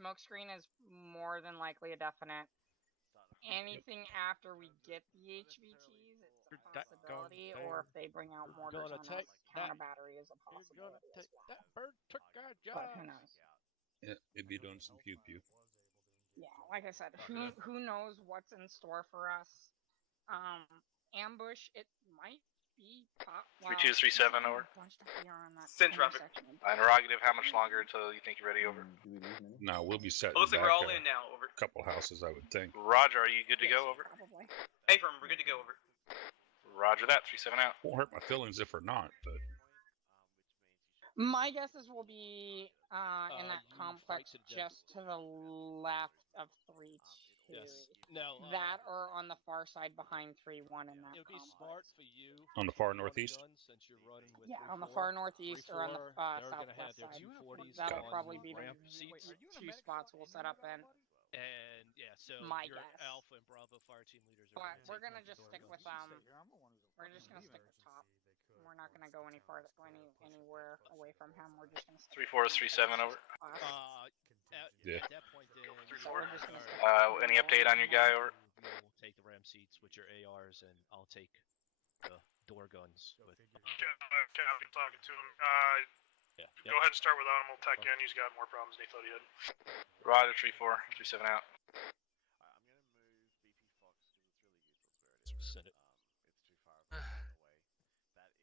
smoke screen is more than likely a definite. Anything after we get the HVTs, it's a possibility, or if they bring out mortars on us, counter battery is a possibility as well. That bird took our job. But who knows? Yeah, maybe doing some pew pew. Yeah, like I said, who knows what's in store for us? Ambush, it might be top. 3237 over. Send traffic. Interrogative, how much longer until you think you're ready over? No, we'll be set. Looks like we're all in now, over. Couple houses, I would think. Roger, are you good to go, over? Probably. Affirm, we're good to go, over. Roger that, 37 out. Won't hurt my feelings if we're not, but... My guesses will be in that complex just to the left of 3-2. Yes. No. That or on the far side behind 3-1 in that It would be complex. smart for you. On the far northeast? Since you're running with on the far northeast or on the southwest side. That'll probably be the two spots we'll set up in. And yeah, so my your guess. Alpha and Bravo fire team leaders But are we're gonna just stick with we're just gonna stick with top. We're not gonna go any farther, anywhere away from him. We're just gonna. 3437 over. At that point, then. Any update on your guy, over? You'll take the ram seats with your ARs, and I'll take the door guns with. Captain talking to him. Go ahead and start with Animal Tech in. He's got more problems than he thought he had. Roger, 3437 out. I'm gonna move BP Fox because it's really useful where it is. Send it. It's too far away. That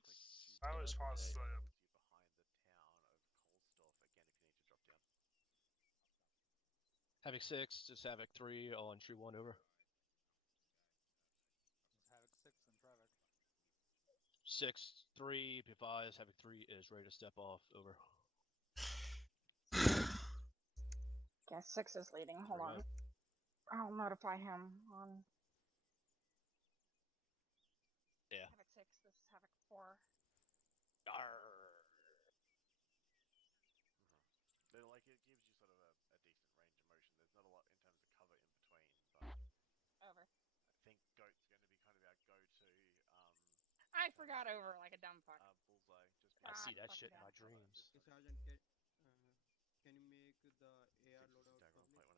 is 3.5. How is Haas behind the town of Coalstoff again if you need to drop down. Havoc 6, just Havoc 3 on True 1 over. Havoc 6 and traffic. 6-3, be advised, Havoc 3 is ready to step off, over. Yeah, 6 is leading, hold on. I'll notify him on... Yeah. Havoc 6, this is Havoc 4. But like it gives you sort of a decent range of motion. There's not a lot in terms of cover in between, but... Over. I think Goat's going to be kind of our go-to... I forgot over like a dumb fuck. Bullseye. Just I see that shit in my dreams. Sergeant, can you make the AR loadout public? Yes.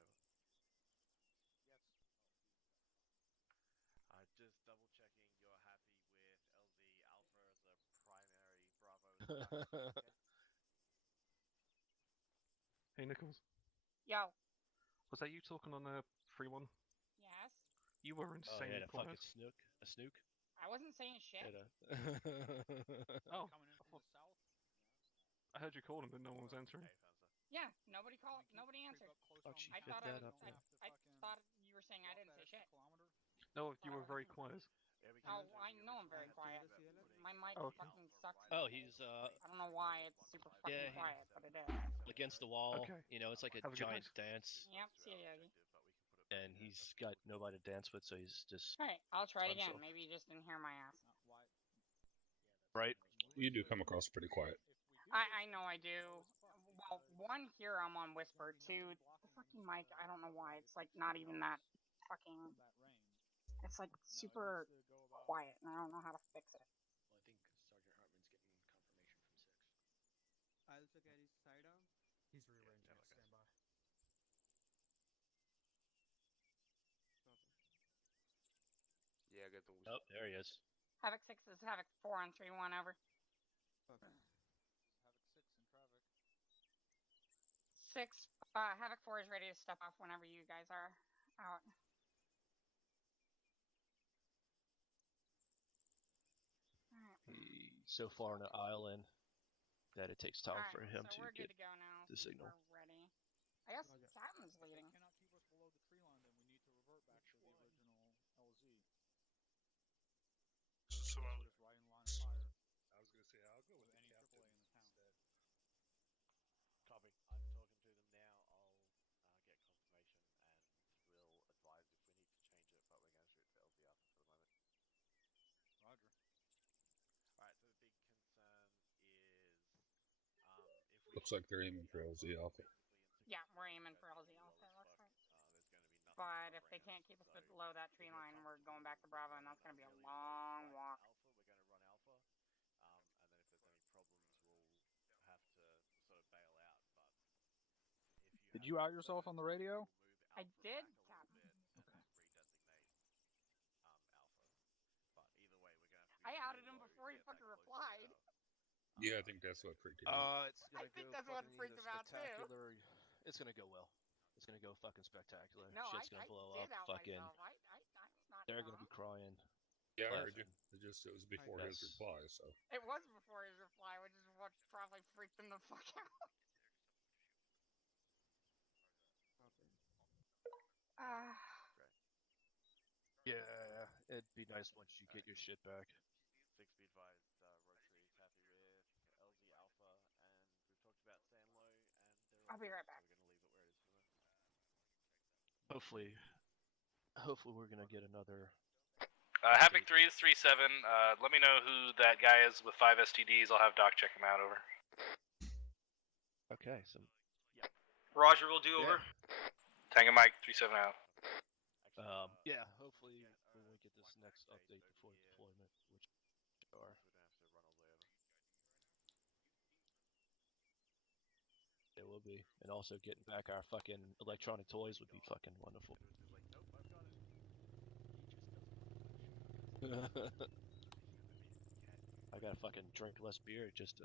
Just double checking you're happy with LZ Alpha as a primary Bravo. Hey Nichols. Yo. Was that you talking on a 3-1? Yes. You were insane. Oh, yeah, fucking snook. I wasn't saying shit. Oh. I heard you call him, but no one was answering. Yeah, nobody called. Nobody answered. I thought you were saying I didn't say shit. No, you were very quiet. Oh, I know I'm very quiet. My mic fucking sucks. Oh, he's I don't know why it's super fucking quiet, but it is. Against the wall. Okay. You know, it's like a giant dance. Yep, see ya, Yogi. And he's got nobody to dance with, so he's just. Alright, I'll try it again. Maybe you just didn't hear my ass. Right? You do come across pretty quiet. I know I do. Well, 1, here I'm on whisper. 2, the fucking mic, I don't know why. It's like not even that fucking... It's like super quiet, and I don't know how to fix it. Well, I think Sergeant Hartman's getting confirmation from 6. I also carry sidearm. He's rearranging. Stand by. Yeah, I got the... Oh, there he is. Havoc 6 is Havoc 4 on 3-1, over. Okay. Havoc 6 in traffic. 6, Havoc 4 is ready to step off whenever you guys are out. He's so far on the island that it takes time for him to get go now, the signal. We're ready. I guess Captain's leading. If you cannot keep us below the tree line, then we need to revert back to the original LZ. So, just right in line of fire. I was gonna say I'll go with any AAA in the town. Copy. I'm talking to them now. I'll get confirmation and we'll advise if we need to change it, but we're going to shoot for LZ Alpha for the moment. Roger. Alright, so the big concern is if we... Looks like they're aiming for LZ Alpha. Yeah, we're aiming for LZ Alpha, looks like. But if they can't keep us below that tree line, we're going back to Bravo, and that's going to be a long walk. Alpha, we're going to run Alpha, and then if there's any problems, we'll have to sort of bail out. But Did you out yourself on the radio? I did, Captain. I outed him before he fucking replied. Yeah, I think that's what freaked him out. It's gonna I think go that's what fucking freaked either him out, too. spectacular. It's gonna go well. It's gonna go fucking spectacular. No, Shit's I gonna blow did up. out Fucking, myself. I'm not they're dumb. gonna be crying. Yeah, I heard you. laughing. It was before his Yes. reply, so. It was before his reply, which is what probably freaked him the fuck out. Yeah, it'd be nice once you get your shit back. 6 be advised, Rotary is happy with LZ Alpha, and we've talked about Sanlo, and they're all I'll be good, right back. So we're going to leave it where it is for now. Hopefully we're gonna get another. Havoc 3 is 3-7. Let me know who that guy is with 5 STDs. I'll have Doc check him out. Over. Okay, so Roger will do over. Tango Mike 3-7 out. yeah, hopefully when we get this next update before deployment, which are. They will be, and also getting back our fucking electronic toys would be fucking wonderful. I gotta fucking drink less beer just to.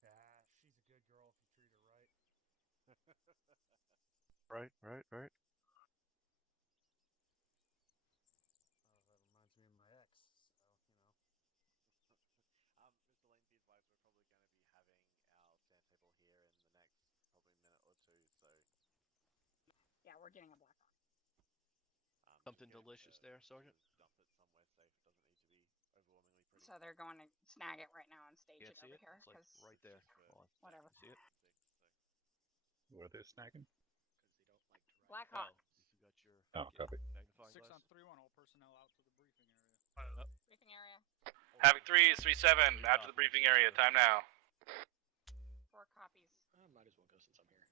Yeah, she's a good girl if you treat her right. Right. Oh, that reminds me of my ex, so, Mr. Lane, be advised, we're probably going to be having our stand table here in the next probably minute or two, so. Yeah, we're getting a Blackhawk. Something delicious there, Sergeant? Dump it somewhere safe. It doesn't need to be overwhelmingly pretty. So they're going to snag it right now and stage Yeah, it see over it? here. It's like Cause right there. Hold on. whatever. See it? What are they snagging? Blackhawk. You got your Oh, copy. magnifying 6 glass? on 3-1, all personnel out to the briefing area. Briefing area. Havoc 3 is 3-7. Out to the briefing area. Time now. 4 copies. I might as well go since I'm here.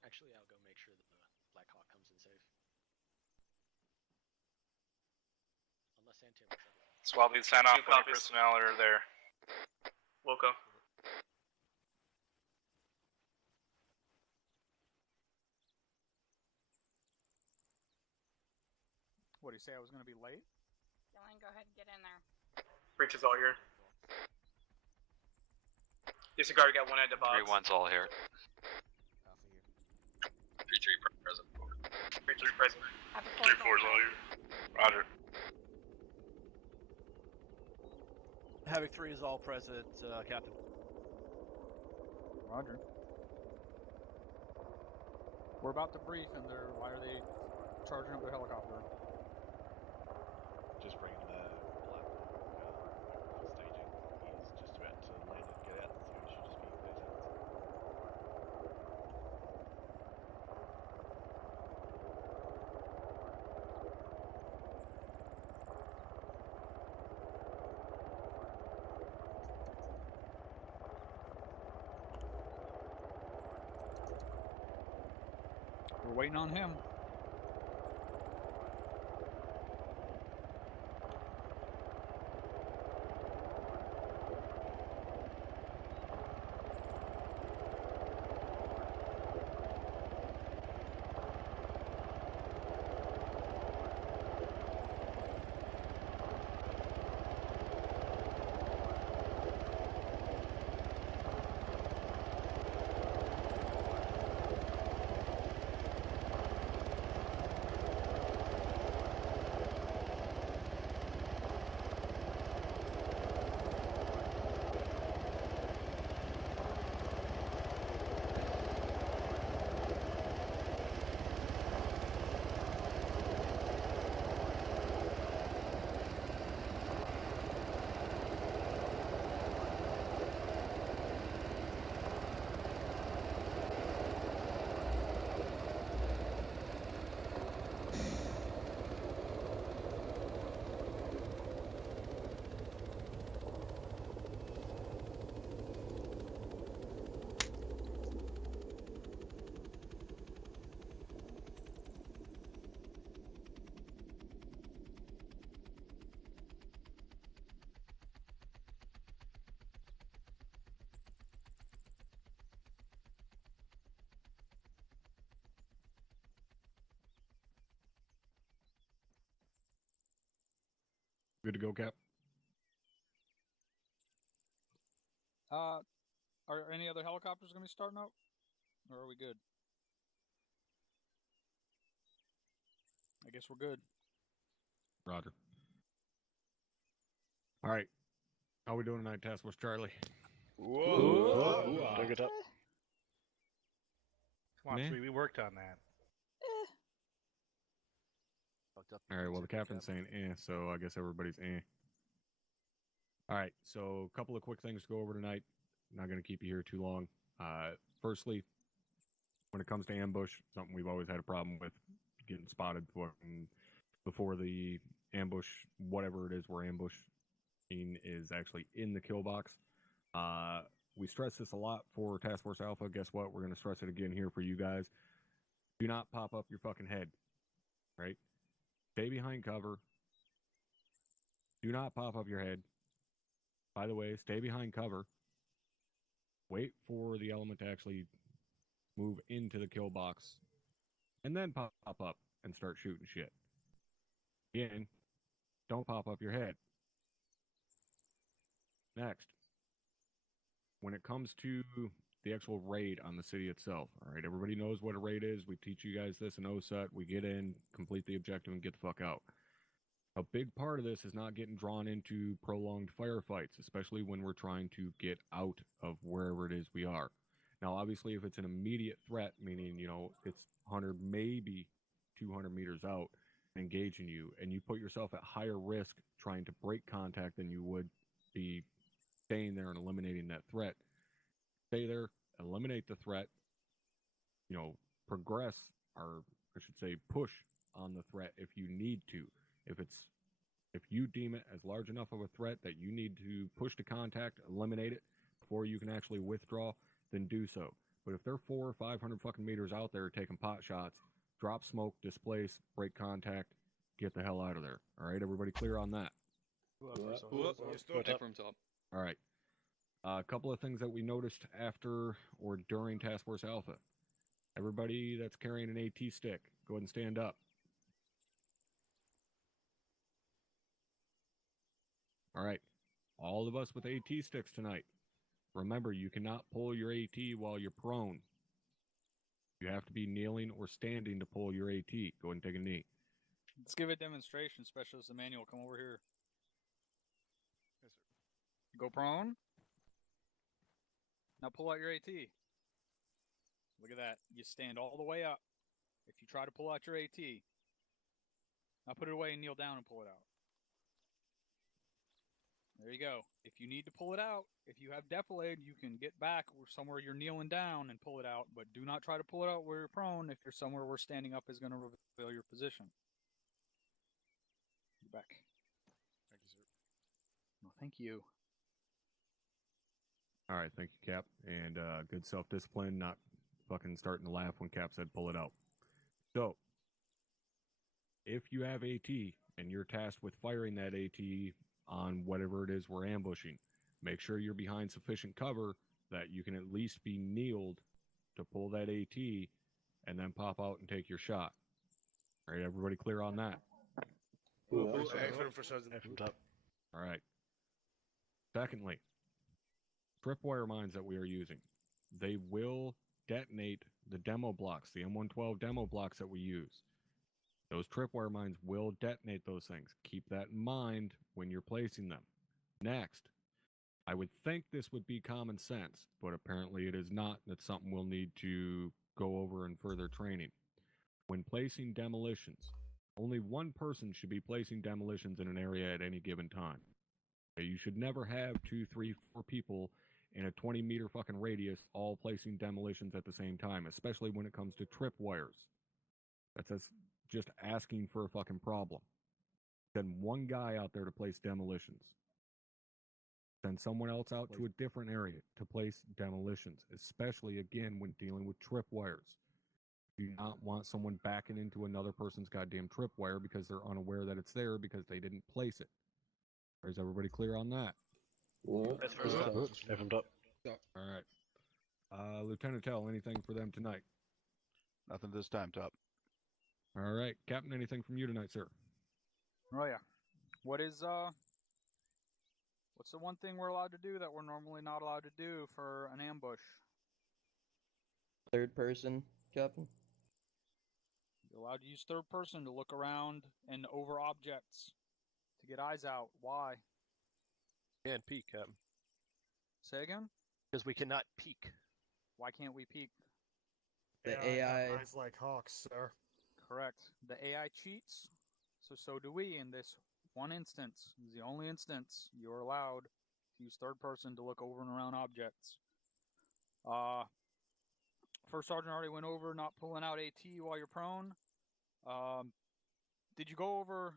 Actually, I'll go make sure that the Blackhawk comes in safe. Unless Santiago wants to. Swabby, sign off when your personnel are there. Wilco. What do you say? I was going to be late? Gillian, go ahead and get in there. Breach is all here. Disregard, got one at the box. 3-1's all here. 3-3 present. 3-3 present. 3-4's all here. Roger. Havoc 3 is all present, Captain. Roger. We're about to brief, and why are they charging up their helicopter? Just bringing the Blackhawk staging. He's just about to land and get out, so it should just be in their hands. We're waiting on him. Good to go, Cap? Are any other helicopters going to be starting up? Or are we good? I guess we're good. Roger. All right. How we doing tonight, Task Force Charlie? Whoa. Look it up. Come on, Meh. sweet. We worked on that. All right, well, the captain's saying so I guess everybody's All right, so a couple of quick things to go over tonight. Not going to keep you here too long. Firstly, when it comes to ambush, something we've always had a problem with, getting spotted before the ambush, whatever it is we're ambushing is actually in the kill box. We stress this a lot for Task Force Alpha. Guess what? We're going to stress it again here for you guys. Do not pop up your fucking head, right? Stay behind cover. Do not pop up your head. By the way, stay behind cover. Wait for the element to actually move into the kill box. And then pop up and start shooting shit. Again, don't pop up your head. Next. When it comes to the actual raid on the city itself, all right, everybody knows what a raid is. We teach you guys this in OSUT. We get in, complete the objective, and get the fuck out. A big part of this is not getting drawn into prolonged firefights, especially when we're trying to get out of wherever it is we are. Now, obviously, if it's an immediate threat, meaning, it's 100, maybe 200 meters out, engaging you, and you put yourself at higher risk trying to break contact than you would be staying there and eliminating that threat. Stay there, eliminate the threat, progress, or I should say push on the threat if you need to. If you deem it as large enough of a threat that you need to push to contact, eliminate it before you can actually withdraw, then do so. But if they're 400 or 500 fucking meters out there taking pot shots, drop smoke, displace, break contact, get the hell out of there. All right, everybody clear on that? All right. A couple of things that we noticed after or during Task Force Alpha. Everybody that's carrying an AT stick, go ahead and stand up. All right. All of us with AT sticks tonight. Remember, you cannot pull your AT while you're prone. You have to be kneeling or standing to pull your AT. Go ahead and take a knee. Let's give a demonstration. Specialist Emmanuel, come over here. Yes, sir. Go prone. Now pull out your AT. Look at that. You stand all the way up. If you try to pull out your AT, now put it away and kneel down and pull it out. There you go. If you need to pull it out, if you have defilade, you can get back somewhere you're kneeling down and pull it out, but do not try to pull it out where you're prone if you're somewhere where standing up is going to reveal your position. Get back. Thank you, sir. No, thank you. All right, thank you, Cap. And good self-discipline, not fucking starting to laugh when Cap said pull it out. So, if you have AT and you're tasked with firing that AT on whatever it is we're ambushing, make sure you're behind sufficient cover that you can at least be kneeled to pull that AT and then pop out and take your shot. All right, everybody clear on that? All right. Secondly, tripwire mines that we are using, they will detonate the demo blocks, the M112 demo blocks that we use. Those tripwire mines will detonate those things. Keep that in mind when you're placing them. Next, I would think this would be common sense, but apparently it is not. That's something we'll need to go over in further training. When placing demolitions, only one person should be placing demolitions in an area at any given time. You should never have 2, 3, 4 people in a 20-meter fucking radius all placing demolitions at the same time, especially when it comes to tripwires. That's just asking for a fucking problem. Send one guy out there to place demolitions. Send someone else out to a different area to place demolitions, especially, again, when dealing with tripwires. You do not want someone backing into another person's goddamn tripwire because they're unaware that it's there because they didn't place it. Or is everybody clear on that? That's first up. All right. Lieutenant Tell, anything for them tonight? Nothing this time, Top. All right. Captain, anything from you tonight, sir? Oh, yeah. What is what's the one thing we're allowed to do that we're normally not allowed to do for an ambush? Third person, Captain. You're allowed to use third person to look around and over objects to get eyes out. Why? Can't peek, Captain. Say again? Because we cannot peek. Why can't we peek? The have AI. eyes like hawks, sir. Correct. The AI cheats, so do we in this one instance. It's the only instance you're allowed to use third person to look over and around objects. First Sergeant already went over not pulling out AT while you're prone. Did you go over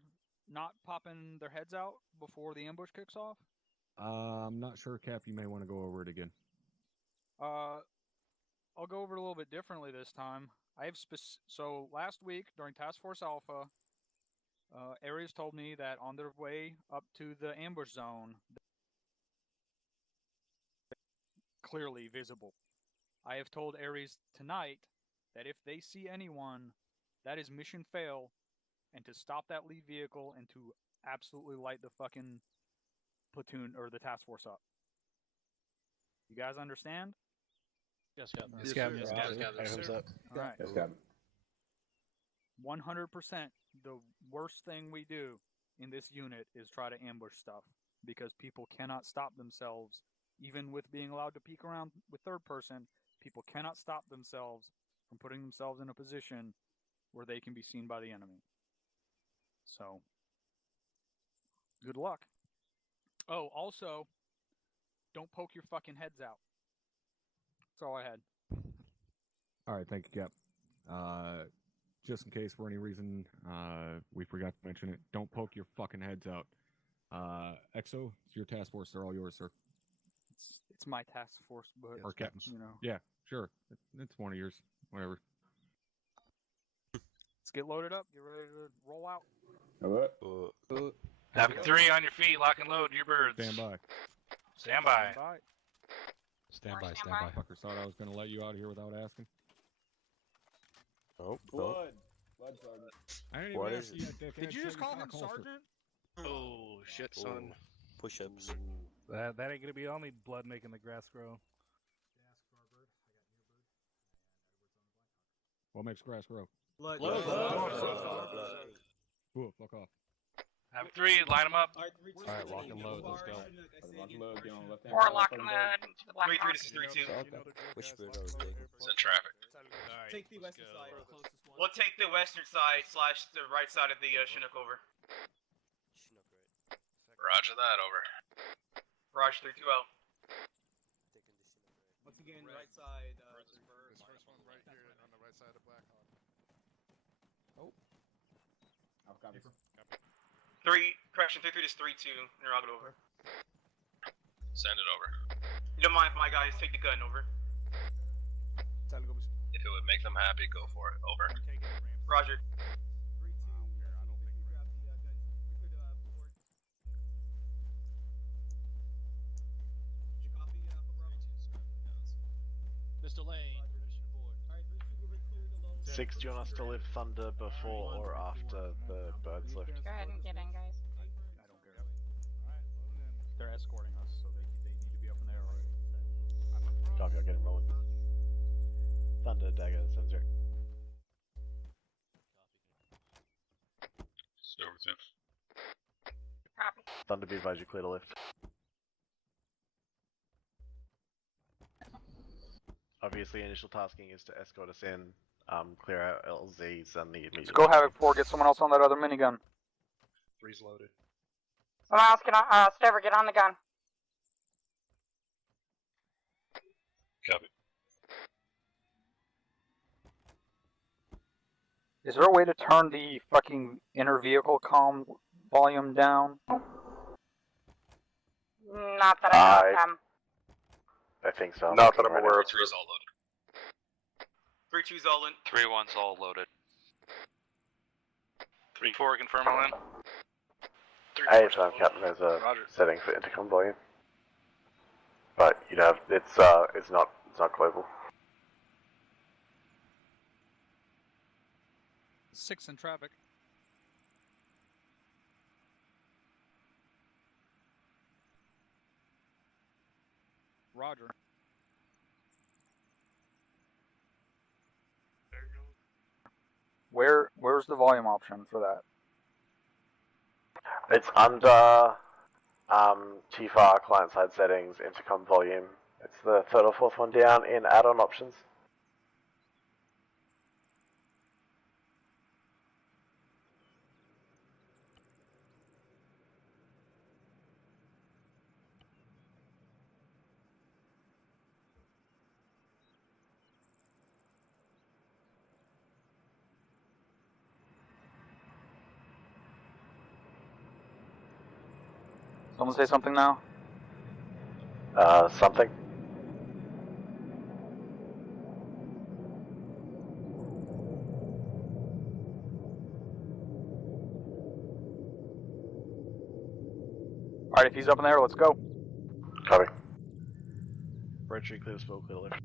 not popping their heads out before the ambush kicks off? I'm not sure, Cap. You may want to go over it again. I'll go over it a little bit differently this time. I have so last week during Task Force Alpha, Ares told me that on their way up to the ambush zone, clearly visible. I have told Ares tonight that if they see anyone, that is mission fail, and to stop that lead vehicle and to absolutely light the fucking platoon or the task force up. You guys understand? Yes, Captain. Yes, Captain. Yes, Captain. Yes, All sir. right. Yes, Captain. 100%. The worst thing we do in this unit is try to ambush stuff because people cannot stop themselves, even with being allowed to peek around with third person. People cannot stop themselves from putting themselves in a position where they can be seen by the enemy. So, good luck. Oh, also, don't poke your fucking heads out. That's all I had. All right, thank you, Cap. Just in case for any reason we forgot to mention it, don't poke your fucking heads out. EXO, it's your task force. They're all yours, sir. It's my task force, but Or Captain's. you know. Yeah, sure. It's one of yours. Whatever. Let's get loaded up. Get ready to roll out. Havoc 3 on your feet. Lock and load your birds. Stand by. Stand by. Stand by. Stand by. Fucker thought I was going to let you out of here without asking. Oh, Blood, Sergeant. I didn't even ask you yet, dickhead. Did you just Shut your call him cock holster. Sergeant? Oh, shit, son. Push-ups. That ain't gonna be only blood making the grass grow. What makes grass grow? Blood. Ooh, fuck off. Havoc 3, line them up. Alright, lock and load. Let's go. Or lock and load into the black 3-3, box. this is 3-2. Which bird are we taking? It's in traffic. Take the western side. We'll take the western side / the right side of the Chinook over. Roger that, over. Raj 3-2 out. Once again, right side. This first one right here on the right side of Black Hawk. I'll copy. 3-3, this is 3-2. Interrogate over. Send it over. You don't mind if my guys take the gun over? If it would make them happy, go for it. Over. Roger. Mr. Lane, permission aboard. 6, do you want us to lift Thunder before or after the birds lift? Go ahead and get in, guys. I don't care. They're escorting us, so they need to be up in there already. Copy, I'll get him rolling. Thunder, Dagger, 7-0. Stay with him. Copy. Thunder, be advised, you clear to lift. Obviously, initial tasking is to escort us in, clear out LZs and the immediate... Let's go Havoc 4, get someone else on that other minigun. 3's loaded. Someone else get on, Stever, get on the gun. Copy. Is there a way to turn the fucking inner vehicle comm volume down? Not that I know of. I think so. Not that I'm aware of. 3's all loaded. 3-2's all in. 3-1's all loaded. 3-4 confirm all in. Hey, Captain, there's a setting for intercom volume. But you'd have it's not global. 6 in traffic. Roger. Where's the volume option for that? It's under TFR client side settings, intercom volume. It's the third or fourth one down in add-on options. Someone say something now? Something. Alright, if he's up in there, let's go. Copy. Red tree clear, smoke clear, left.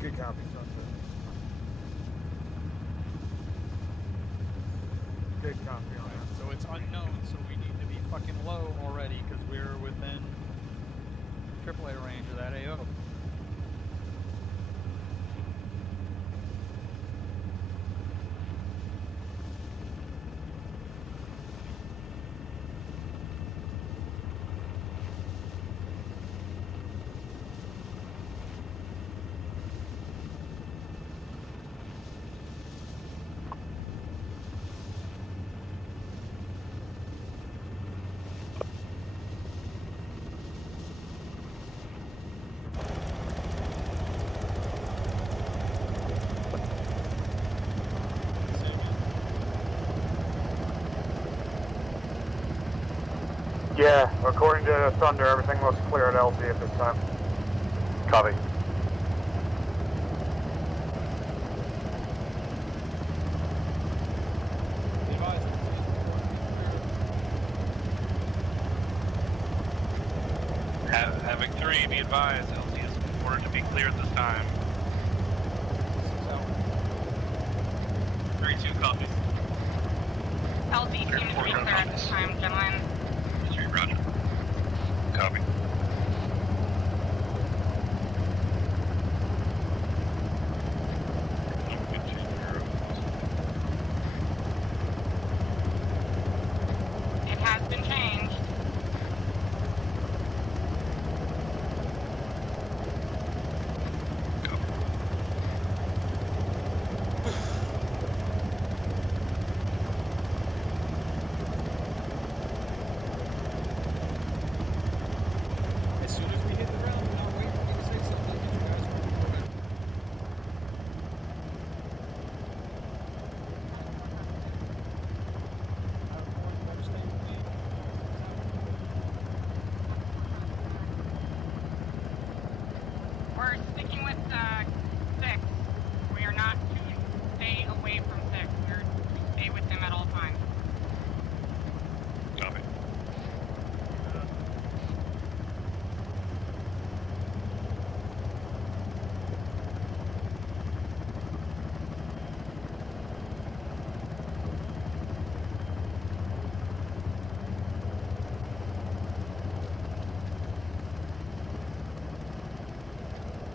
Good copy, Good copy on that. So it's unknown, so we need to be fucking low already because we're within AAA range of that AO. Yeah, according to Thunder, everything looks clear at LZ at this time. Copy. Havoc 3, be advised, LZ is ordered to be clear at this time. 3-2 copies. LZ seems to be clear at this time, gentlemen. 3, roger. Copy. It has been changed. As soon as we hit the ground, we're not waiting for me to say something. You guys will be moving. We're sticking with 6. We are not to stay away from 6. We're to stay with them at all times. Copy.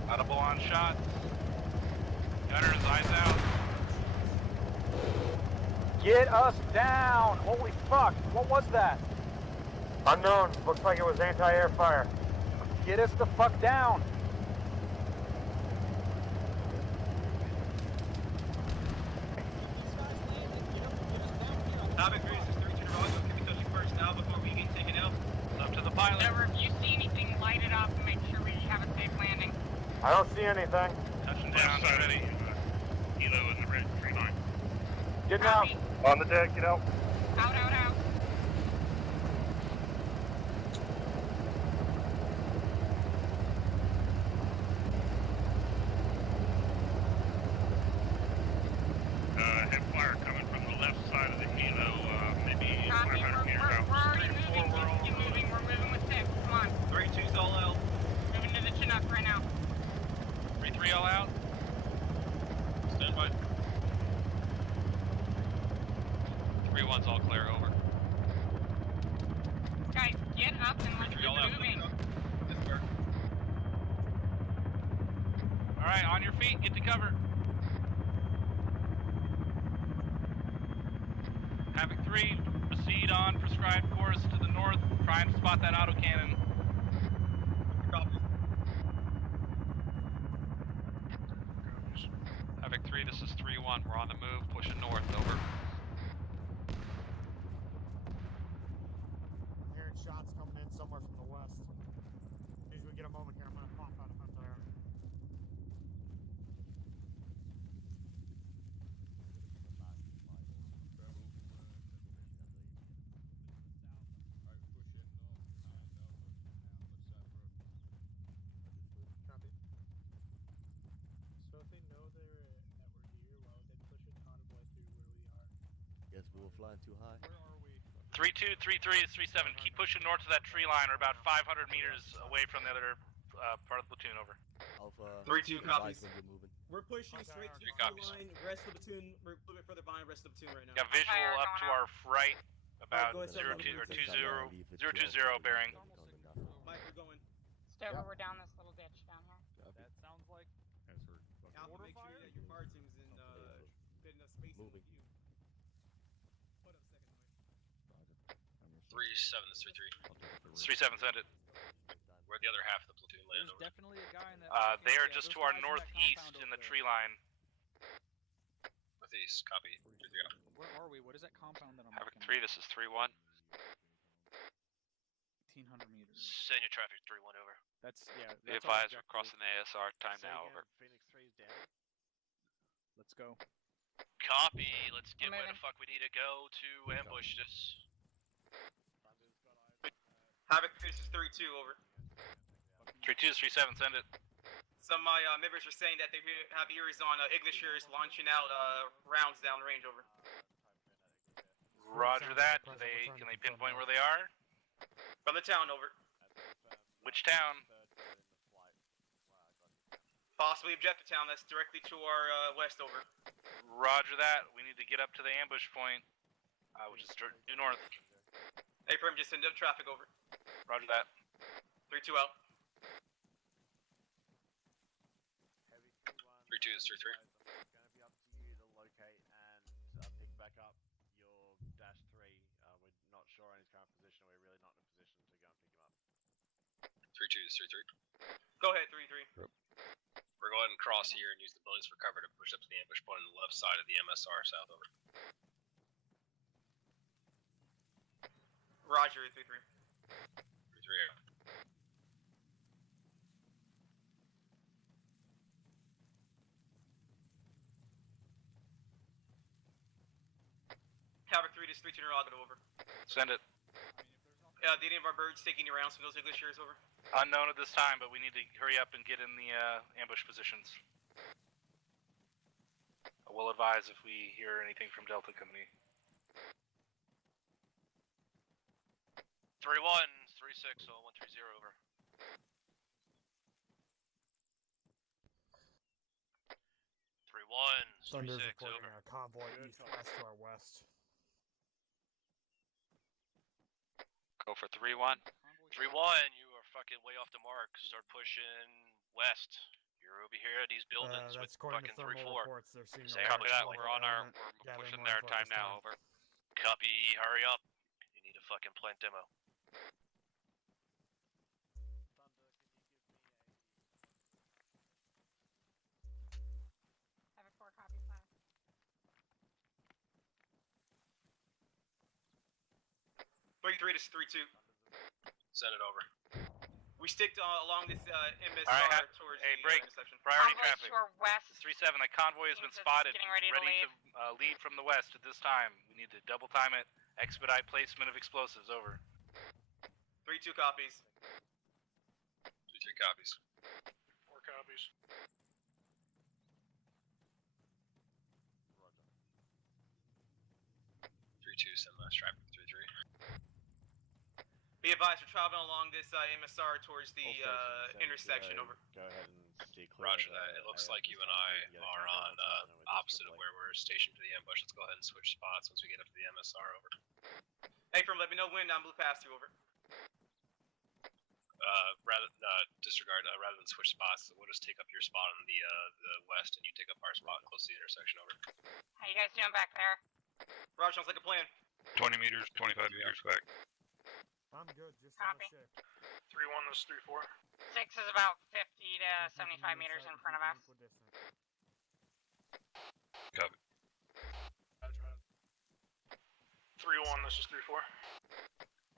Audible on shot. Gunners, eyes out. Get us down! Holy fuck! What was that? Unknown. Looks like it was anti-air fire. Get us the fuck down! Havoc 3, this is 3-2 Roger. Can we touch you first now before we get taken out? It's up to the pilot. Whenever if you see anything, light it up and make sure we have a safe landing. I don't see anything. Touching down, Left side ready. Helo in the red tree line. Getting out. Copy. On the deck, get out. Out, out, out. Head fire coming from the left side of the helo, maybe Copy. 500 meters We're out. already moving. Keep moving. We're moving with 6. Come on. 3-2's all out. Moving to the Chinook right now. 3-3 all out. Stand by. 3-1's all clear, over. Guys, get up and let's Three all get out. moving. This work. Alright, on your feet, get to cover. Havoc 3, proceed on prescribed course to the north. Try and spot that autocannon. Copies. Havoc 3, this is 3-1. We're on the move, pushing north, over. Hearing shots coming in somewhere from the west. As soon as we get a moment here, I'm gonna pop out of my tire. Copy. So if they know that we're here, why would they push a convoy through where we are? Guess we were flying too high. Where are we? 3-2, 3-3 is 3-7. Keep pushing north to that tree line. We're about 500 meters away from the other part of the platoon, over. Alpha. 3-2 copies. When you're moving. We're pushing straight to Three the copies. line. Rest of the platoon, we're a little bit further behind rest of the platoon right now. Got visual up to our right, about go ahead, 0-2 or 20 bearing. Mike, we're going. Stover, we're down this little ditch down here. That sounds like Alpha, make sure that your fire team's in good enough spacing with you. Hold up a second, Mike. 3-7, this 3-3. 3-7, send it. Where the other half of the platoon land there's over. definitely a guy in that. They are just to our northeast in the tree line. Northeast, copy. 3-3 out. Where are we? What is that compound that I'm Havoc looking 3, this is 3-1. 1800 meters. Send your traffic 3-1 over. That's, yeah. Be That's our advised, we're objective. crossing the ASR. Time now, over. Phoenix 3's down. Let's go. Copy. Let's get I'm where the moving. fuck we need to go to ambush this. Havoc 3, this is 3-2, over. 3-2 is 3-7, send it. Some of my members are saying that they have ears on Iglishiers launching out rounds down the range, over. Roger that. Can they pinpoint where they are? From the town, over. Which town? Possibly objective town, that's directly to our west, over. Roger that. We need to get up to the ambush point, which is due north. Affirm, just send up traffic, over. Roger that. 3-2 out. 3-2 is 3-3. It's going to be up to you to locate and pick back up your Dash 3. We're not sure on his current position. We're really not in a position to go and pick him up. 3-2 is 3-3. Go ahead, 3-3. Yep. We're going to cross here and use the buildings for cover to push up to the ambush point on the left side of the MSR south, over. Roger, 3-3. 3-3 out. Havoc 3, this is 3-2 interrogative, over. Send it. Did any of our birds take any rounds from those Iglishiers, over? Unknown at this time, but we need to hurry up and get in the ambush positions. I will advise if we hear anything from Delta Company. 3-1, 3-6, 130, over. 3-1, Thunder's 3-6, reporting over. a convoy east-west to our west. Go for 3-1. 3-1, you are fucking way off the mark. Start pushing west. You're over here at these buildings with That's according fucking to thermal 3-4. reports. They're seeing Say a copy large that. flight We're on our. element We're gathering pushing more their toward time this now. Over. Copy. Hurry up. You need a fucking plant demo. Have a 4 copies left. This is 3-2. Send it over. We stick along this MSR All right, towards hey, the break. intersection. Priority Convoy traffic. to our west. 3-7, the convoy has been Means it's spotted. getting ready to leave. Lead from the west at this time. We need to double time it. Expedite placement of explosives, over. 3-2 copies. 3-3 copies. 4 copies. 3-2, send last traffic. 3-3. Be advised, we're traveling along this MSR towards the intersection, over. Go ahead and steer clear. Roger that. It looks like you and I are on opposite of where we're stationed for the ambush. Let's go ahead and switch spots once we get up to the MSR, over. Affirm, let me know when I'm blue past you, over. Rather than switch spots, we'll just take up your spot on the west, and you take up our spot close to the intersection, over. How you guys doing back there? Roger, sounds like a plan. 20 meters, 25 meters back. I'm good, just Copy. in shape. 3-1, this is 3-4. 6 is about 50 to 75 meters in front of us. Copy. 3-1, this is 3-4.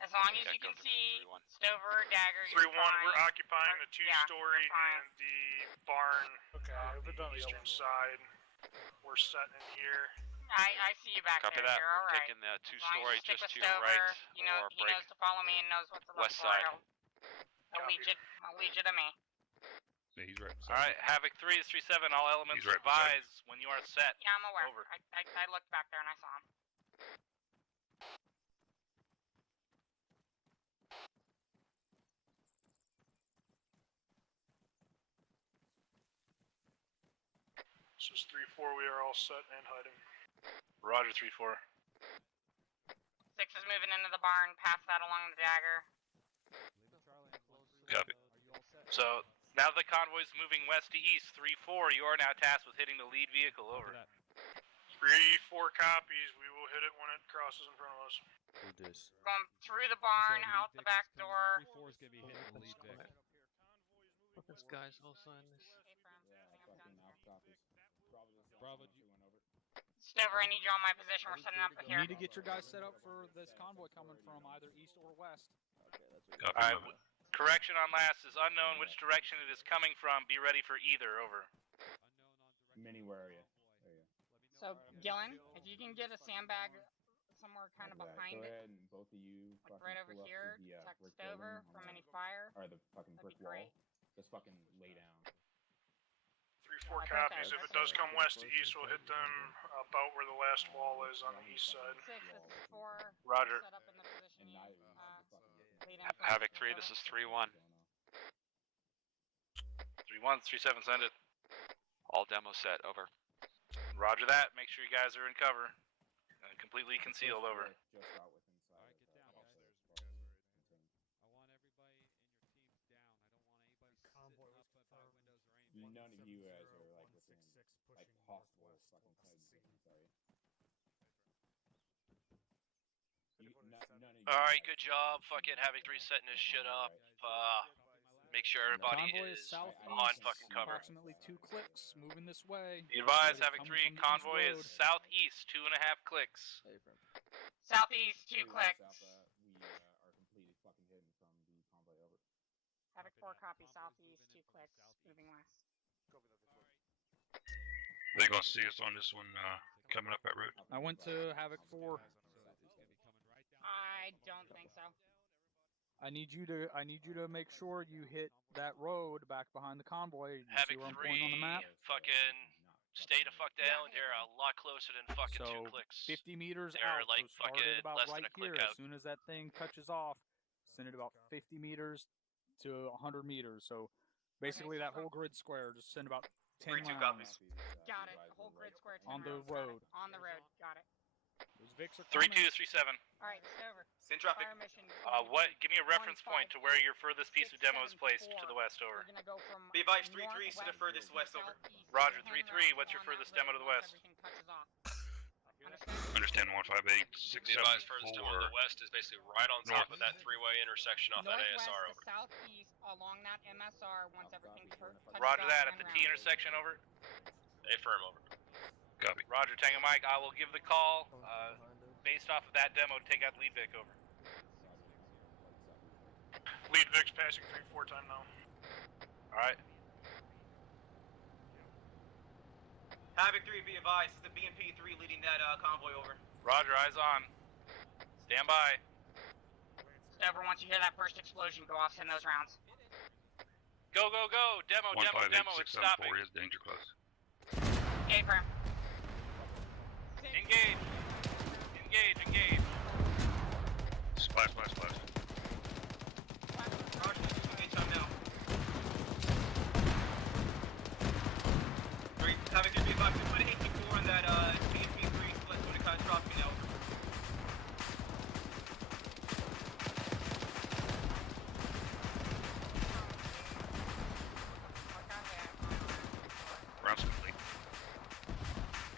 As long as you can see Stover or Dagger, 3-1, you're fine. we're occupying the two-story you're fine. and the barn on the eastern side. We're setting in here. I see you back Copy there. that. You're all We're right. taking the As long as two-story you stick just with to your Stover, right, you know, or he break knows to follow me and knows what to look west for. side. He'll lead you to me. Yeah, he's right. All right, Havoc 3 is 3-7. All elements He's right advise when you are set. Yeah, I'm aware. Over. I looked back there and I saw him. This is 3-4, we are all set and hiding. Roger, 3-4. 6 is moving into the barn, pass that along the Dagger. Copy. So, now the convoy's moving west to east. 3-4, you are now tasked with hitting the lead vehicle, over. 3-4 copies, we will hit it when it crosses in front of us. Do this. Going through the barn, out the back door. 3-4 is going to be hitting the lead Vic. What this guy's all sign this? Bravo, Stover, I need you on my position. We're setting up You here. need to get your guys set up for this convoy coming from either east or west. Alright, correction on last is unknown which direction it is coming from. Be ready for either, over. Mini, where are you? So, Gillen, if you can get a sandbag somewhere kind of Go behind it. ahead and both of you Like fucking right over pull up here, to the tucked brick over building from on any fire. or the fucking That'd brick be wall. great. Just fucking lay down. 3-4 I bet copies. that- If it that's does a- come west to east, we'll hit them about where the last wall is on the east side. 6, this is 4. Roger. Set up in the position. Lead in Havoc for 3, this is 3-1. 3-1, 3-7, send it. All demo set, over. Roger that. Make sure you guys are in cover. Completely concealed, over. Just got with inside. Convoy was confirmed. None of you guys are like within like possible fucking sight distance, are you? None of you. Alright, good job. Fucking Havoc 3 setting his shit up. Make sure everybody Convoy is southeast, on fucking cover. approximately 2 clicks, moving this way. Be advised, Coming Havoc 3, from the east convoy is road. southeast, 2.5 clicks. Southeast, 2 Who clicks. else Alpha, we are completely fucking hidden from the convoy, over. Havoc 4 copy southeast, 2 clicks, moving west. They gonna see us on this one coming up that road. I went to Havoc 4. I don't think so. I need you to make sure you hit that road back behind the convoy. You see Havoc where I'm 3, pointing on the map? fucking stay the fuck down. They're a lot closer than fucking So 2 clicks. 50 meters They're out. like So start fucking it about less right than a click here. out. As soon as that thing touches off, send it about 50 meters to 100 meters. So basically that whole grid square, just send about 10 3-2 rounds. copies. Got it. Whole grid square 10 On the rounds, got it. road. On the road. Got it. Those Vics are 3-2, coming. 3-7. Alright, it's over. Send traffic. Fire mission. Give me a reference point to where your furthest piece of demo is placed to the west, over. We're gonna go from Be advised, 3-3 to the furthest west, over. Roger, 3-3, what's your furthest demo to the west? Everything touches off. Understand 158, 6, The advised furthest demo to the west is basically right on top of that three-way intersection off that Northwest ASR, to over. southeast along that MSR once everything touches Roger off that, at and the round. T intersection, over. Affirm, over. Copy. Roger, Tango Mike, I will give the call. Based off of that demo, take out the lead Vic, over. Lead Vic's passing 3-4 time now. Alright. Havoc 3, be advised, it's the BMP 3 leading that convoy, over. Roger, eyes on. Stand by. Stover, once you hear that first explosion, go off, send those rounds. Go, go, go! Demo, demo, demo, it's stopping. 158, 674 is danger close. Affirm. Engage! Engage, engage! Splash, splash, splash. Roger, engage time now. Havoc 3, be advised, put an 84 on that BMP 3, let's go to catastrophic now, over. Rounds complete.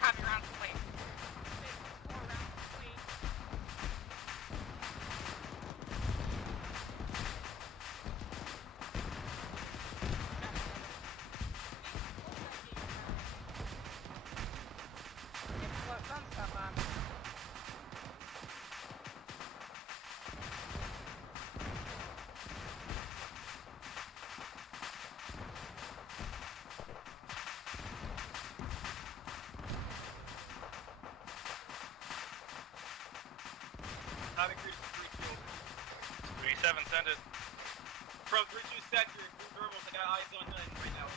Copy, rounds complete. 4 rounds complete. Some stuff on. Havoc 3 to 3-2. 3-7, send it. From 3-2 sector, blue thermals, I got eyes on none right now.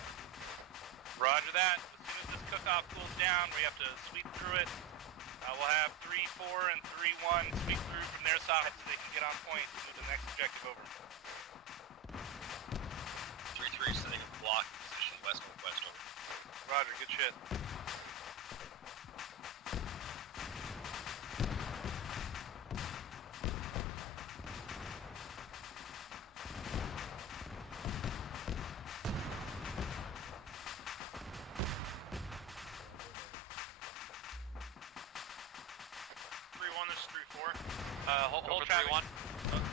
Roger that. As soon as this cook-off cools down, we have to sweep through it. We'll have 3-4 and 3-1 sweep through from their side so they can get on point and move to the next objective, over. 3-3 sitting in block position west-northwest, over. Roger, good shit. Hold traffic.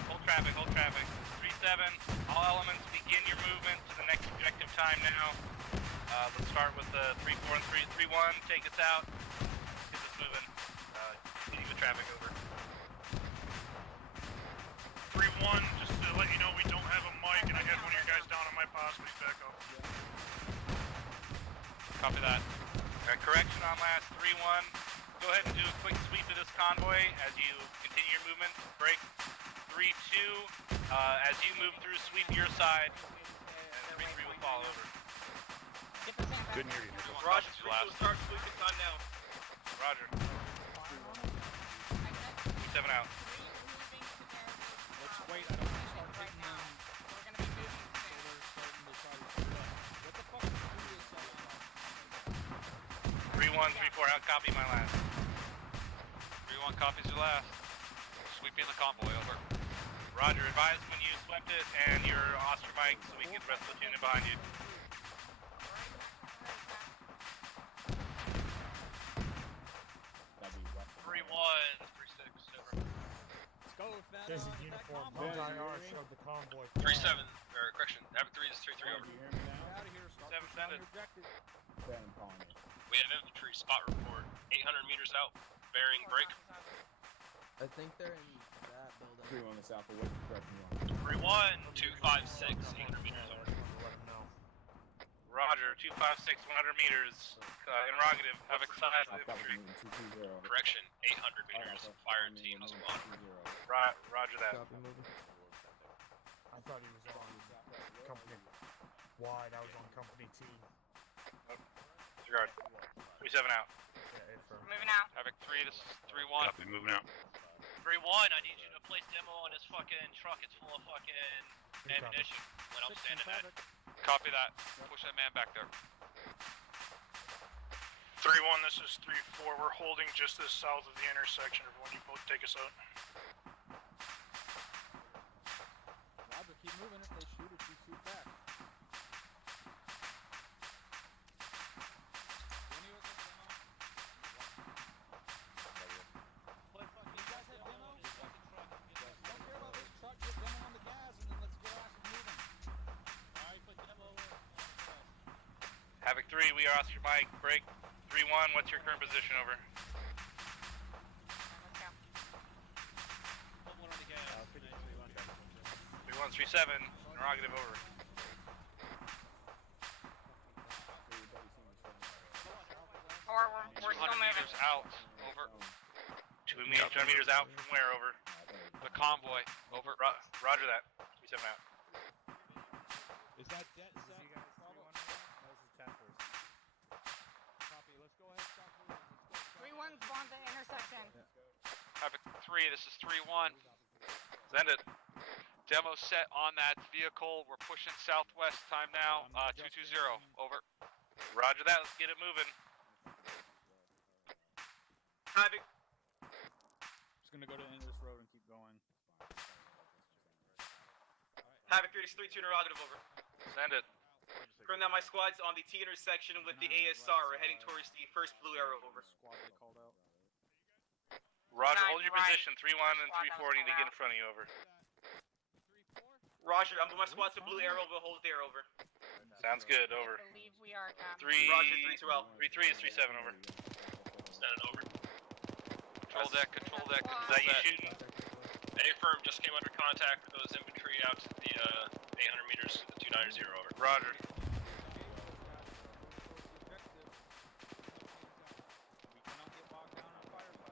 Hold traffic, hold traffic. 3-7, all elements begin your movement to the next objective time now. Let's start with the 3-4 and 3-1. Take us out. Get this moving. Continue with traffic, over. 3-1, just to let you know we don't have a mic and I got one of your guys down on my pause, please back up. Copy that. Correction on last 3-1. go ahead and do a quick sweep of this convoy as you continue your movement. Break 3-2. As you move through, sweep your side, and 3-3 will fall over. Couldn't hear you. Roger, 3-2 start sweeping time now. Roger. 7 out. Let's wait. I don't want to start hitting them. We're gonna be moving soon. What the fuck is the 3-1, 3-4 out. Copy my last. 3-1 copies your last. Sweeping the convoy over. Roger, advise when you swept it and your Oscar mic so we can get the rest of the platoon in behind you. That'd be rough. 3-1, 3-6, over. Let's go, Fat. There's a uniform. IR showed the convoy. 3-7, or correction, Havoc 3 is 3-3 over. Do you hear me now? Out of here. Start 7 send it. Ben, I'm calling you. We have infantry spot report, 800 meters out, bearing break. I think they're in that building. 3-1 the south, what direction you on? 3-1, 256, 800 meters over. Let him know. Roger, 256, 100 meters. Interrogative, Havoc size I've got infantry. moving 220. Correction, 800 meters, fire team as well. Roger that. Copy moving. I thought he was on company wide. I was on company T. Disregard. 3-7 out. Yeah, it's Moving out. Havoc 3, this is 3-1. Copy, moving out. 3-1, I need you to place demo on this fucking truck. It's full of fucking ammunition when I'm standing at. Copy that. Push that man back there. 3-1, this is 3-4. We're holding just this south of the intersection. Everyone, you both take us out. Roger, keep moving. If they shoot it, you shoot back. Havoc 3, we are Oscar Mike. Break 3-1. What's your current position over? 3-1, 3-7. Interrogative over. We're still 200 moving. meters out. Over. 200 meters out from where over? The convoy. Over. Roger that. 3-7 out. Is that debt set? Copy. Let's go ahead. Stop moving. 3-1's on the intersection. Havoc 3, this is 3-1. Send it. Demo set on that vehicle. We're pushing southwest. Time now. 220. Over. Roger that. Let's get it moving. Havoc. Just gonna go to the end of this road and keep going. Havoc 3 is 3-2 interrogative over. Send it. Confirm that my squad's on the T intersection with the ASR. We're heading towards the first blue arrow over. Squad they called out. Roger, Nine, hold your right. position. 3-1 and 3-4 need to get in front of you over. Roger, I'm with my squad to blue arrow. We'll hold there over. Sounds good. Over. I believe we are down. 3. Roger, 3-2 out. 3-3 is 3-7 over. Send it over. Control deck, control deck. Is that you shooting? A firm just came under contact with those infantry out to the 800 meters to the 290 over. Roger.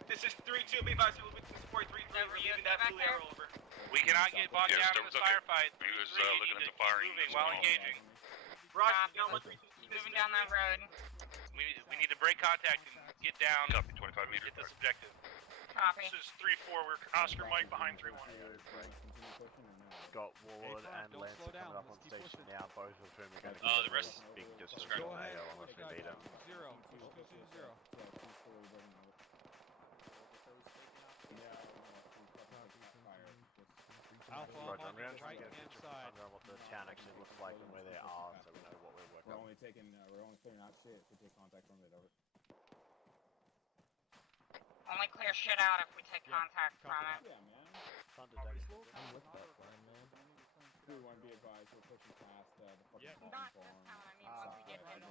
This is 3-2. Be advised, we'll be support 3-3. We're leaving that blue arrow over. We cannot get bogged Yes, down in that this was okay. firefight. He was, 3-3, you looking need at to the firing keep moving as while well. engaging. Roger, down 1-3. Moving down that road. We need to break contact and get down. Copy, 25 meters. Get this objective. Copy. This is 3-4. We're Oscar Mike behind 3-1. Got Warlord Hey, and don't Lancer slow down. coming up on Let's keep station pushing. now, both of whom are going to The get rest a big Go disrespect ahead. mayo unless we beat them. 0. 220. Alpha, Roger, I'm I'm on going the to right get a hand picture side. of what the town actually looks like and where they are, so we know what we're working on. We're only clearing out shit to take contact from it, over. Only clear shit out if we take contact from it. Yeah, man. I'm with that plan, man. 3-1, be advised, we're pushing past the fucking farm. Not this time. I mean, once we get into our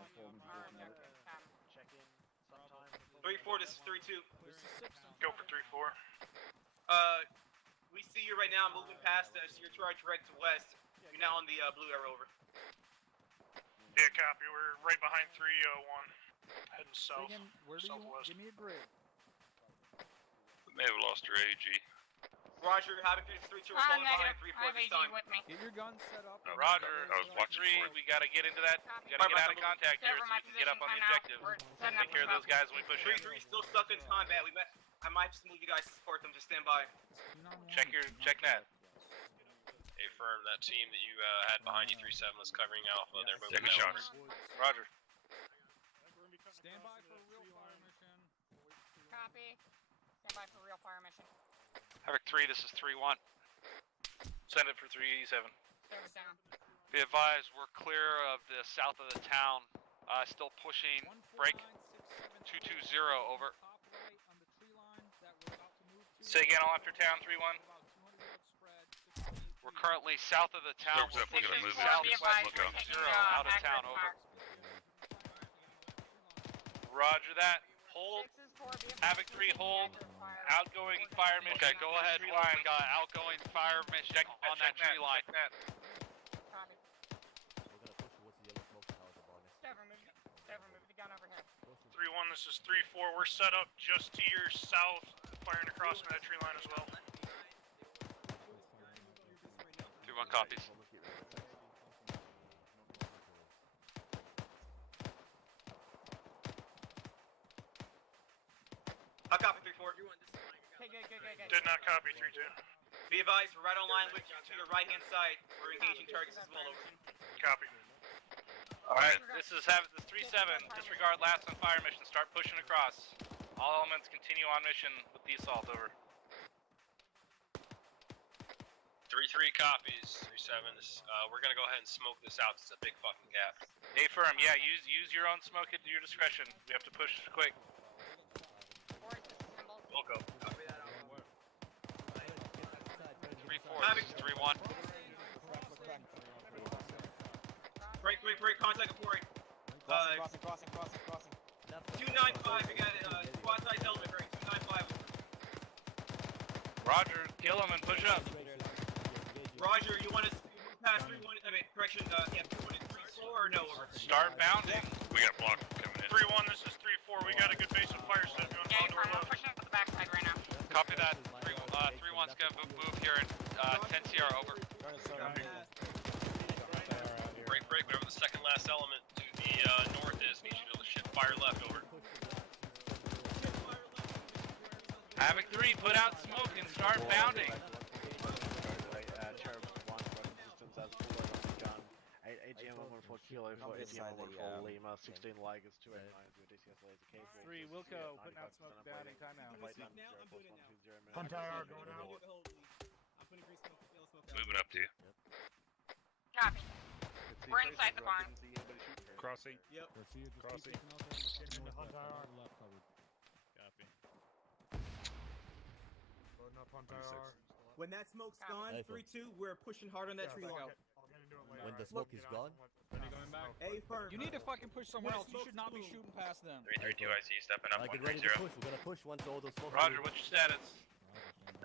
objective time. Check in sometime. 3-4, this is 3-2. Go for 3-4. We see you right now moving past us. You're trying direct to west. You're now on the blue arrow over. Yeah, copy. We're right behind 3-1. Heading south. Again, where do you want? southwest. Give me a grid. May have lost your AG. Roger, Havoc 3-2, we're falling behind 3-4 this time. with me. Get your guns set up. Roger. I was watching 3, we gotta get into that. We gotta get out of contact here so we can get up on the objective. Take care of those guys when we push in. 3-3 still stuck in combat. I might just move you guys to support them. Just stand by. Check net. Hey, firm, that team that you had behind you, 3-7, was covering Alpha. They're moving Second now. shots. Roger. Stand by for a real fire mission. Copy. Stand by for real fire mission. Havoc 3, this is 3-1. Send it for 387. Service down. Be advised, we're clear of the south of the town. Still pushing. Break. 220, over. Say again, all after town, 3-1. We're currently south of the town. We're gonna move southwest, this. 0, out of town, over. Roger that. Hold. Havoc 3, hold. Outgoing fire mission. Okay, go ahead. Tree line. Got outgoing fire mission on that tree line. Copy. Stover, move the gun over here. 3-1, this is 3-4. We're set up just to your south, firing across that tree line as well. 2-1 copies. I'll copy 3-4. Okay, good. Did not copy 3-2. Be advised, we're right on line with you to your right-hand side. We're engaging targets as well, over. Copy. Alright, this is 3-7. Disregard last on fire mission. Start pushing across. All elements continue on mission with the assault, over. 3-3 copies. 3-7. We're gonna go ahead and smoke this out. It's a big fucking gap. A firm, yeah, use your own smoke at your discretion. We have to push quick. We'll go. 3-4, this is 3-1. Break, contact report. Crossing. 295, we got it, squad size element, break, 295. Roger, kill him and push up. Roger, you want us to move past 3-1, correction, 3-1 and 3-4 or no, over? Start bounding. We got block coming in. 3-1, this is 3-4. We got a good base of fire set. You want to Yeah, I'm pushing up the backside right now. Copy that. 3-1's gonna move here in 10 CR, over. Break, whatever the second last element to the north is, need you to shift fire left, over. Havoc 3, put out smoke and start bounding. AGM 114 Kilo for AGM 114 Lima, 16 Ligers, 289 with DCS laser cable. 3, Wilco, putting out smoke, bounding, timeout. Hunter going out. Moving up to you. Copy. We're inside the barn. Crossing. Yep. Crossing. Hunter. Copy. Loading up Hunter. When that smoke's gone, 3-2, we're pushing hard on that tree line. When the smoke is gone? Hey, firm. You need to fucking push somewhere else. You should not be shooting past them. 3-2 IC stepping up. Get ready to push. We're gonna push once all those smoke. Roger, what's your status?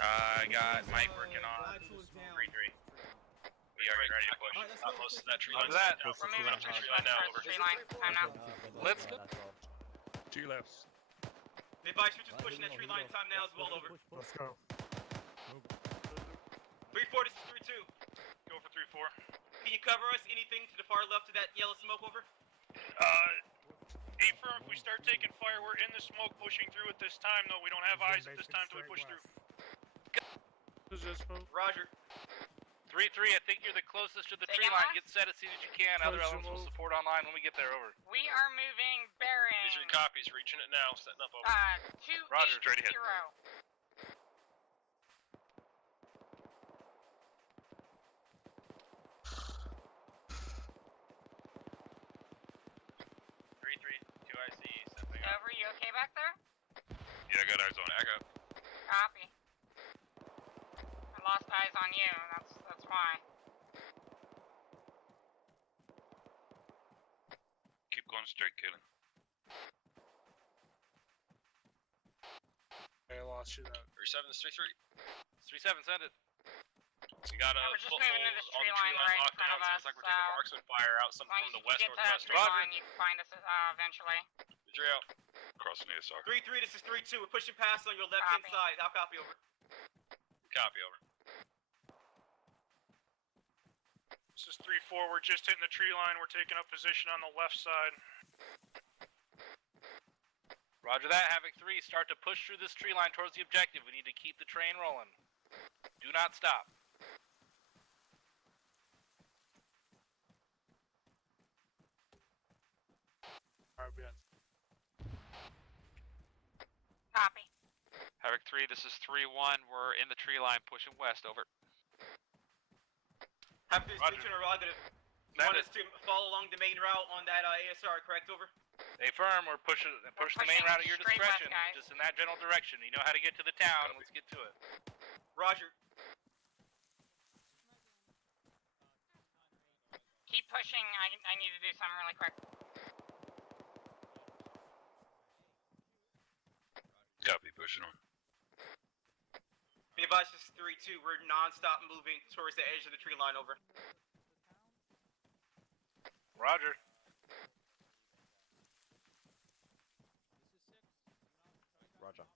I got Mike working on 3-3. We are getting ready to push. Not close to that tree line. Roger that. We're moving to Tree line now, over. tree line. Time now. Let's go. 2 lefts. Be advised, we're just pushing that tree line, time now as well, over. Let's go. 3-4, this is 3-2. Go for 3-4. Can you cover us? Anything to the far left of that yellow smoke, over? A-firm, if we start taking fire, we're in the smoke pushing through at this time, though. We don't have eyes at this time till we push through. Roger. 3-3, I think you're the closest to the Say tree again, line. what? Get set as soon as you can. Other elements will support online when we get there, over. We are moving bearing. These are your copies, reaching it now, setting up, over. 280. Roger, straight ahead. 2 IC, stepping Over, you okay back there? Yeah, I got eyes on Echo. Copy. I lost eyes on you, that's why. Keep going straight, killing. I lost you that. 3-7 is 3-3. 3-7, send it. We got a We're just foothold moving to this on tree the tree line line right in locked front down. of us, Sounds like we're taking marksman fire out As something long from as the you west get to that northwest. tree line, you can find us eventually. Roger out. Crossing ASR. 3-3, this is 3-2. We're pushing past on your left-hand side. I'll copy over. Copy, over. This is 3-4. We're just hitting the tree line. We're taking up position on the left side. Roger that, Havoc 3. Start to push through this tree line towards the objective. We need to keep the train rolling. Do not stop. Alright, Ben. Copy. Havoc 3, this is 3-1. We're in the tree line pushing west, over. Have to switch interrogative. You want us to follow along the main route on that ASR, correct? Over. Affirm, we're push the main route at your discretion, just in that general direction. You know how to get to the town, let's get to it. Roger. Keep pushing. I need to do something really quick. Copy, pushing on. Be advised, this is 3-2. We're non-stop moving towards the edge of the tree line. Over. Roger. Roger.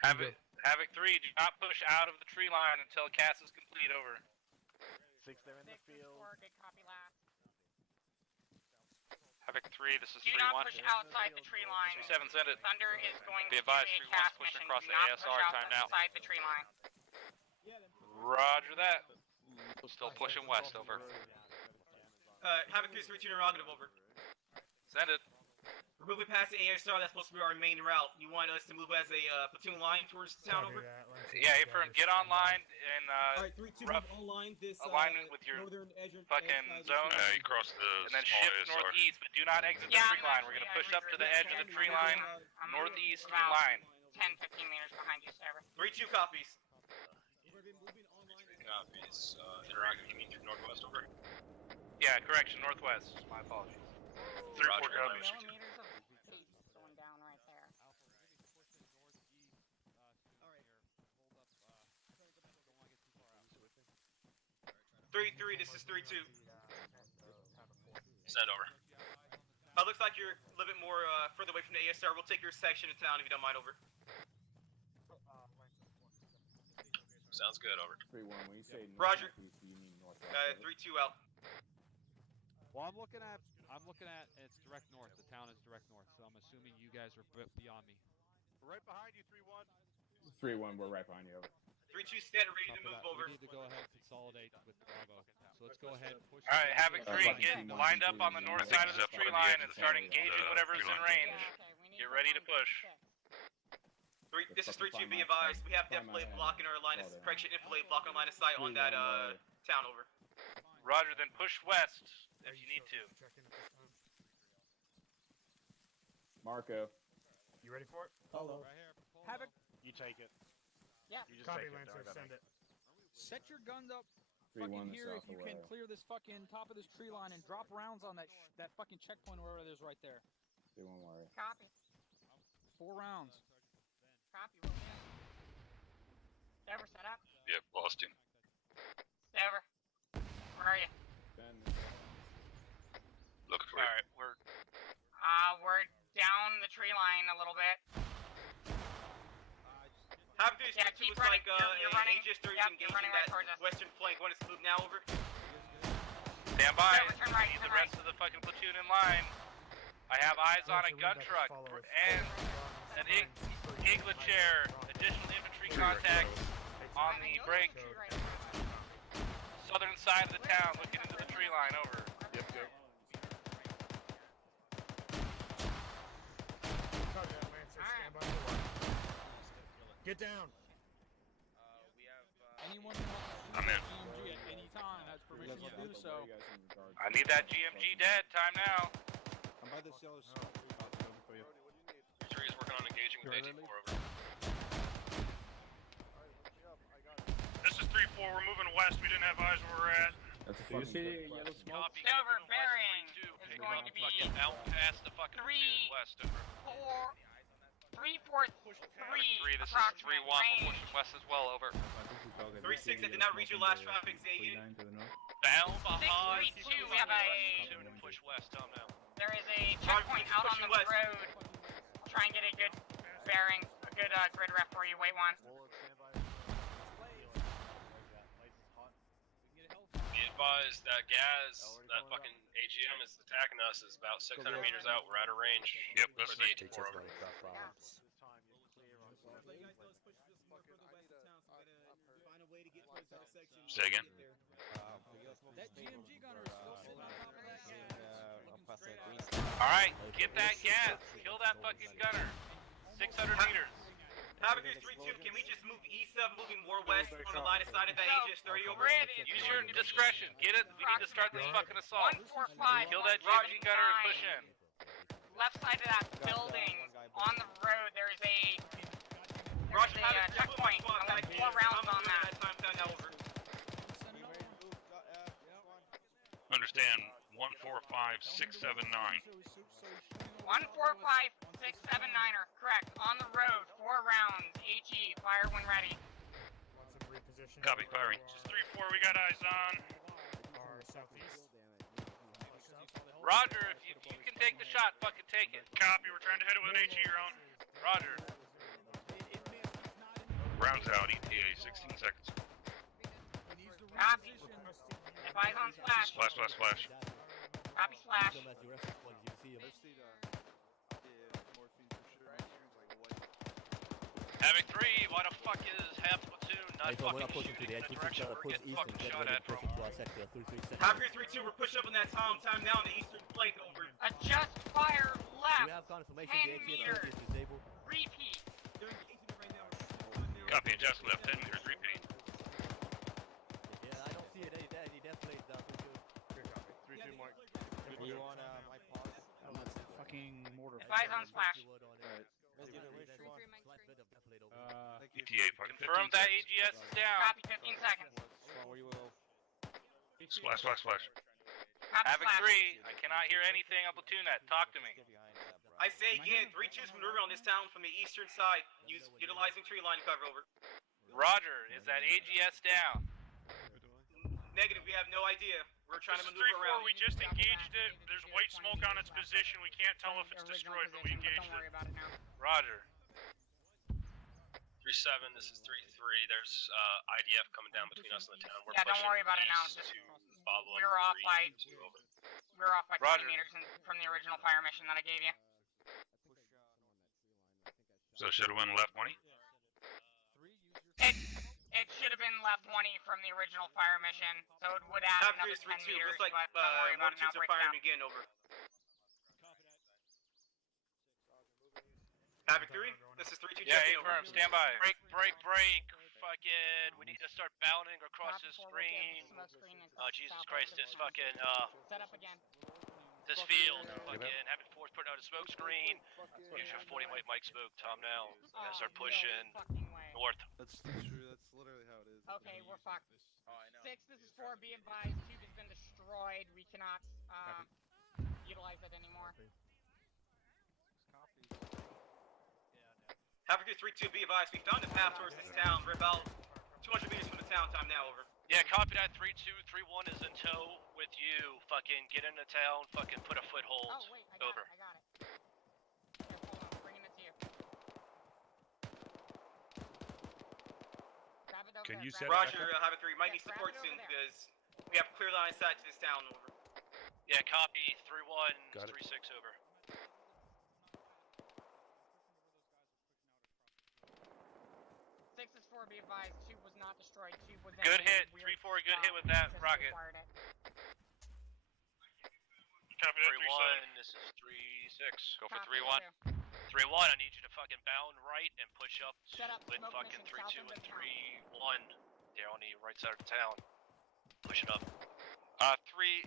Havoc 3, do not push out of the tree line until cast is complete, over. 6, they're in the field. 4, good copy last. Havoc 3, this is 3-1. Do not push outside the tree line. 2-7, send it. Thunder is going Be to do advised, a 3-1's cast pushing mission. across Do the not ASR, time now. outside the tree line. Roger that. Still pushing west, over. Havoc 3 is reaching interrogative. Over. Send it. We're moving past the ASR. That's supposed to be our main route. You want us to move as a platoon line towards the town? Over. Yeah, Affirm, get online and Alright, 3-2, rough move online this alignment with your northern edge of fucking zone. You cross the and then small shift ASR. northeast, but do not exit the tree line. We're gonna push up to the edge of the tree line, northeast line. 10-15 meters behind you, server. 3-2 copies. Copies. Interactive, you mean through northwest, over? Yeah, correction, northwest. My apologies. 3-4 copies. Millimeters of pace going down right there. 3-3, this is 3-2. Send over. Looks like you're a little bit more further away from the ASR. We'll take your section of town if you don't mind. Over. Sounds good, over. 3-1, when you say Roger. northeast, you mean northwest. 3-2 out. Well, I'm looking at, it's direct north. The town is direct north, so I'm assuming you guys are beyond me. We're right behind you, 3-1. 3-1, we're right behind you, over. 3-2 stand ready to move over. We need to go ahead and consolidate with Bravo. So let's go ahead and push. Alright, Havoc 3, get lined up on the north side of the tree line and start engaging whatever's in range. Get ready to push. This is 3-2, be advised. We have defilade blocking our line of correction, infilade blocking our line of sight on that town. Over. Roger, then push west if you need to. Marco. You ready for it? Hello. Right here. Havoc. You take it. Yeah. You just Copy, take it. Lancer, send it. Set your guns up. 3-1 Fucking here if you can away. clear this fucking top of this tree line and drop rounds on that fucking checkpoint or wherever it is right there. 3-1 warrior. Copy. 4 rounds. Copy. We'll be in. Sever, set up. Yep, lost him. Sever. Where are you? Looking for you. Alright, We're down the tree line a little bit. Have this Yeah, keep running. You're running. Aegis 3 Yep, engaging you're running right that towards us. western flank. Want us to move now? Over. stand by. Turn right, Need turn the rest of the fucking platoon in line. I have eyes on a gun truck and an Igla chair. Additional infantry contact on the break. Southern side of the town, looking into the tree line. Over. Yep, yep. Copy that, Lancer. Stand by for what? Get down. Anyone who wants to I'm in. GMG at any time has permission to do so. I need that GMG dead. Time now. I'm by this yellow smoke. For you. 3 is working on engaging with AT4, over. This is 3-4. We're moving west. We didn't have eyes where we're at. That's a Do you fucking see clip. yellow smoke? Copy. Silver West, bearing 3-2, is picking going up to be fucking out past the fucking platoon west, over. 3-4-3. 3, this is 3-1. We're pushing west as well, over. 3-6, I did not read your last traffic, say you. Bound behind. 6-3-2, we have a... Push west, tell them now. there is a checkpoint out on the road. Try and get a good bearing, a good grid ref for you. Wait one. Be advised that Gaz, that fucking AGM is attacking us, is about 600 meters out. We're out of range. Yep, that's the the 84 over. Say again? That GMG gunner is still sitting on top of that gas. Alright, get that gas. Kill that fucking gunner. 600 meters. Havoc 3-2, can we just move east of moving more west on the line of sight of that AGS 30 over? Use your discretion. Get it. We need to start this fucking assault. 145. Kill that GMG gunner and push in. Left side of that building on the road, there's a checkpoint. I want 4 rounds on that. Understand, 145679. 145-679er, correct. On the road, 4 rounds. HE, fire when ready. Copy, firing. Just 3-4, we got eyes on. Our southeast. Roger, if you can take the shot, fucking take it. Copy, we're trying to hit it with an HE round. Roger. Rounds out, ETA, 16 seconds. Copy. Advise on splash. Splash, splash, splash. Copy slash. Havoc 3, why the fuck is half platoon not fucking shooting in the direction we're getting fucking shot at from? Havoc 3-2, we're pushing up on that Tom. Time now on the eastern flank, over. Adjust fire left. 10 meters. Repeat. Copy, adjust left, 10 meters, repeat. Yeah, I don't see it any definitely down. 3-2 Mark. Do you want my pause? Fucking mortar. Advise on splash. ETA, fucking 15 Confirm that seconds. AGS is down. Copy, 15 seconds. Splash, splash, splash. Havoc 3, I cannot hear anything on platoon net. Talk to me. I say again, 3-2's maneuver on this town from the eastern side, utilizing tree line cover, over. Roger, is that AGS down? Negative, we have no idea. We're trying to This is maneuver 3-4, around. we just engaged it. There's white smoke on its position. We can't tell if it's destroyed, but we engaged Don't worry it. about it now. Roger. 3-7, this is 3-3. There's IDF coming down between us and the town. We're Yeah, don't pushing worry about it now. east Just to follow we're up off by 3-2 over. 20 Roger. meters from the original fire mission that I gave you. So should have went left 20? It should have been left 20 from the original fire mission, so it would add Havoc another 3-2, 10 meters, looks like but don't worry more about it now. troops are Break firing down. again, over. Havoc 3, this is 3-2 Yeah, checking over. affirm. Stand by. Break. Fucking, we need to start bounding across this stream. Oh, Jesus Christ, this fucking, Set up again. this field. Fucking, having force putting out a smoke screen. Use your 40 white mic smoke, Tom now. Gotta start pushing north. That's true, that's literally how it is. Okay, we're fucked. 6, this is 4, be advised. Cube has been destroyed. We cannot utilize it anymore. Havoc 3-2, be advised. We found a path towards this town. We're about 200 meters from the town. Time now, over. Yeah, copy that. 3-2, 3-1 is in tow with you. Fucking get into town. Fucking put a foothold. Oh, wait, I got over. it. Here, hold on. Bringing it to you. Grab it over Can there, you grab set it. Roger, Havoc 3. Might need grab support it over soon there. because we have clear line of sight to this town, over. Yeah, copy. 3-1, Got it. 3-6 over. 6 is 4, be advised. 2 was not destroyed. 2 was in Good a hit. weird 3-4, good spot hit with that since we rocket. acquired it. Copy that, 3-1, this is 3-6. Go for Copy, 3-1. 3-1, I need you to fucking bound right and push up Set up with smoke fucking mission 3-2 south of and the town. 3-1. They're on the right side of the town. Push it up. 3,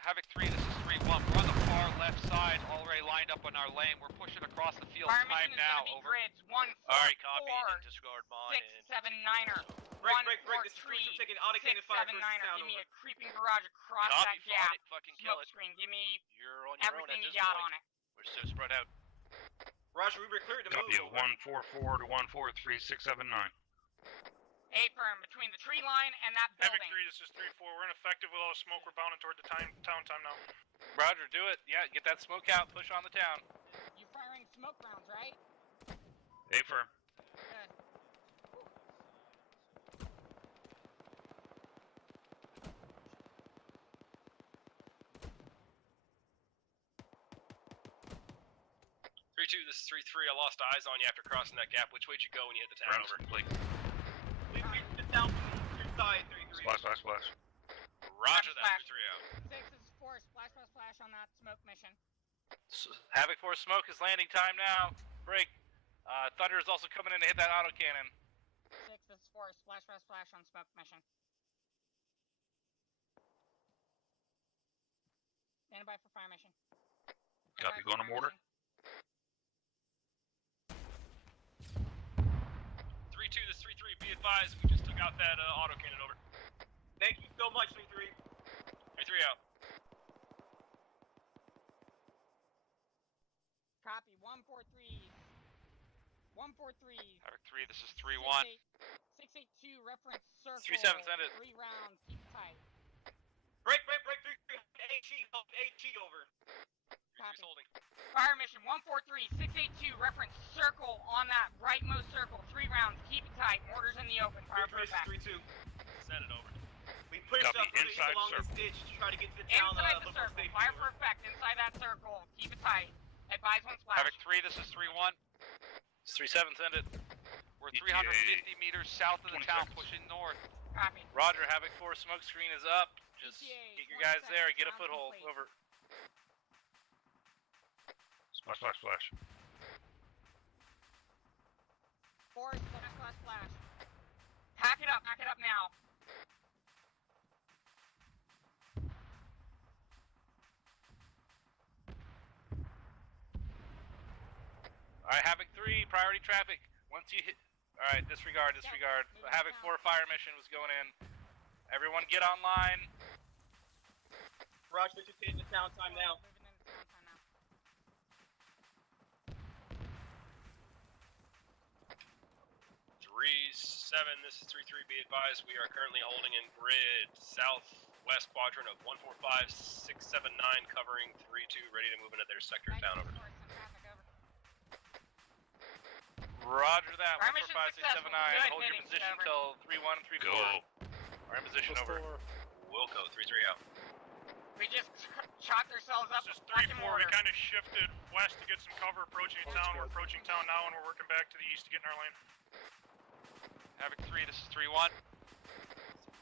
Havoc 3, this is 3-1. We're on the far left side, already lined up on our lane. We're pushing across the field. Fire Time mission is now, gonna be over. grids. 1, 4, Alright, copy. 4, Disregard mine 6, 7, 9er. Break, 1, break, 4, break. This is tree, troops are taking autocannon 6, fire 7, towards this 9er. town, Give me over. a creeping barrage across Copy, that find gap. it, fucking kill Smoke it. screen. Give me You're on your own everything at you this got point. on it. We're so spread out. Roger, we were cleared to Copy move, of over. 144 to 143-679. Affirm, between the tree line and that Havoc building. 3, this is 3-4. We're ineffective with all the smoke. We're bounding toward the town time now. Roger, do it. Yeah, get that smoke out. Push on the town. You firing smoke rounds, right? Affirm. Good. 3-2, this is 3-3. I lost eyes on you after crossing that gap. Which way did you go when you hit the town? Rounds Over. complete. We reached the town from the eastern side, 3-3. Splash, splash, splash. Roger that, Splash. 3-3 out. 6 is 4, splash on that smoke mission. Havoc 4 smoke is landing time now. Break. Thunder is also coming in to hit that autocannon. 6 is 4, splash on smoke mission. Standing by for fire mission. Copy, going to mortar. 3-2, this is 3-3. Be advised, we just took out that autocannon. Over. Thank you so much, 3-3. 3-3 out. Copy, 143. 143. Havoc 3, this is 3-1. 682, reference circle. 3-7, send it. 3 rounds, keep tight. Break, 3-3. HE over. Copy. Holding. Fire mission 143, 682, reference circle on that rightmost circle. 3 rounds, keep it tight. Mortars in the open, fire for effect. 3-2. Send it over. We pushed Copy, up inside along circle. this ditch to try to get to the town. Inside the circle, fire for effect, inside that circle. Keep it tight. Advise one splash. Havoc 3, this is 3-1. 3-7, send it. We're ETA 350 meters south of the 20 town, seconds. pushing north. Copy. Roger, Havoc 4 smoke screen is up. Just ETA, get your 20 guys there and get a seconds, foothold. complete. Over. Splash, splash, splash. 4, splash. Pack it up now. Alright, Havoc 3, priority traffic. Once you hit... Alright, disregard. Havoc 4 fire mission was going in. Everyone get online. Roger, just hitting the town time now. Moving into town time now. 3-7, this is 3-3. Be advised, we are currently holding in grid southwest quadrant of 145-679, covering 3-2, ready to move into their sector of town. Over. Roger that. Fire mission 145-679. successful. Hold your Good, position over. until 3-1 and 3-4. Go. We're in position. Over. Wilco, 3-3 out. We just chopped ourselves up. This is back in 3-4. We order. kind of shifted west to get some cover approaching town. We're approaching town now, and we're working back to the east to get in our lane. Havoc 3, this is 3-1.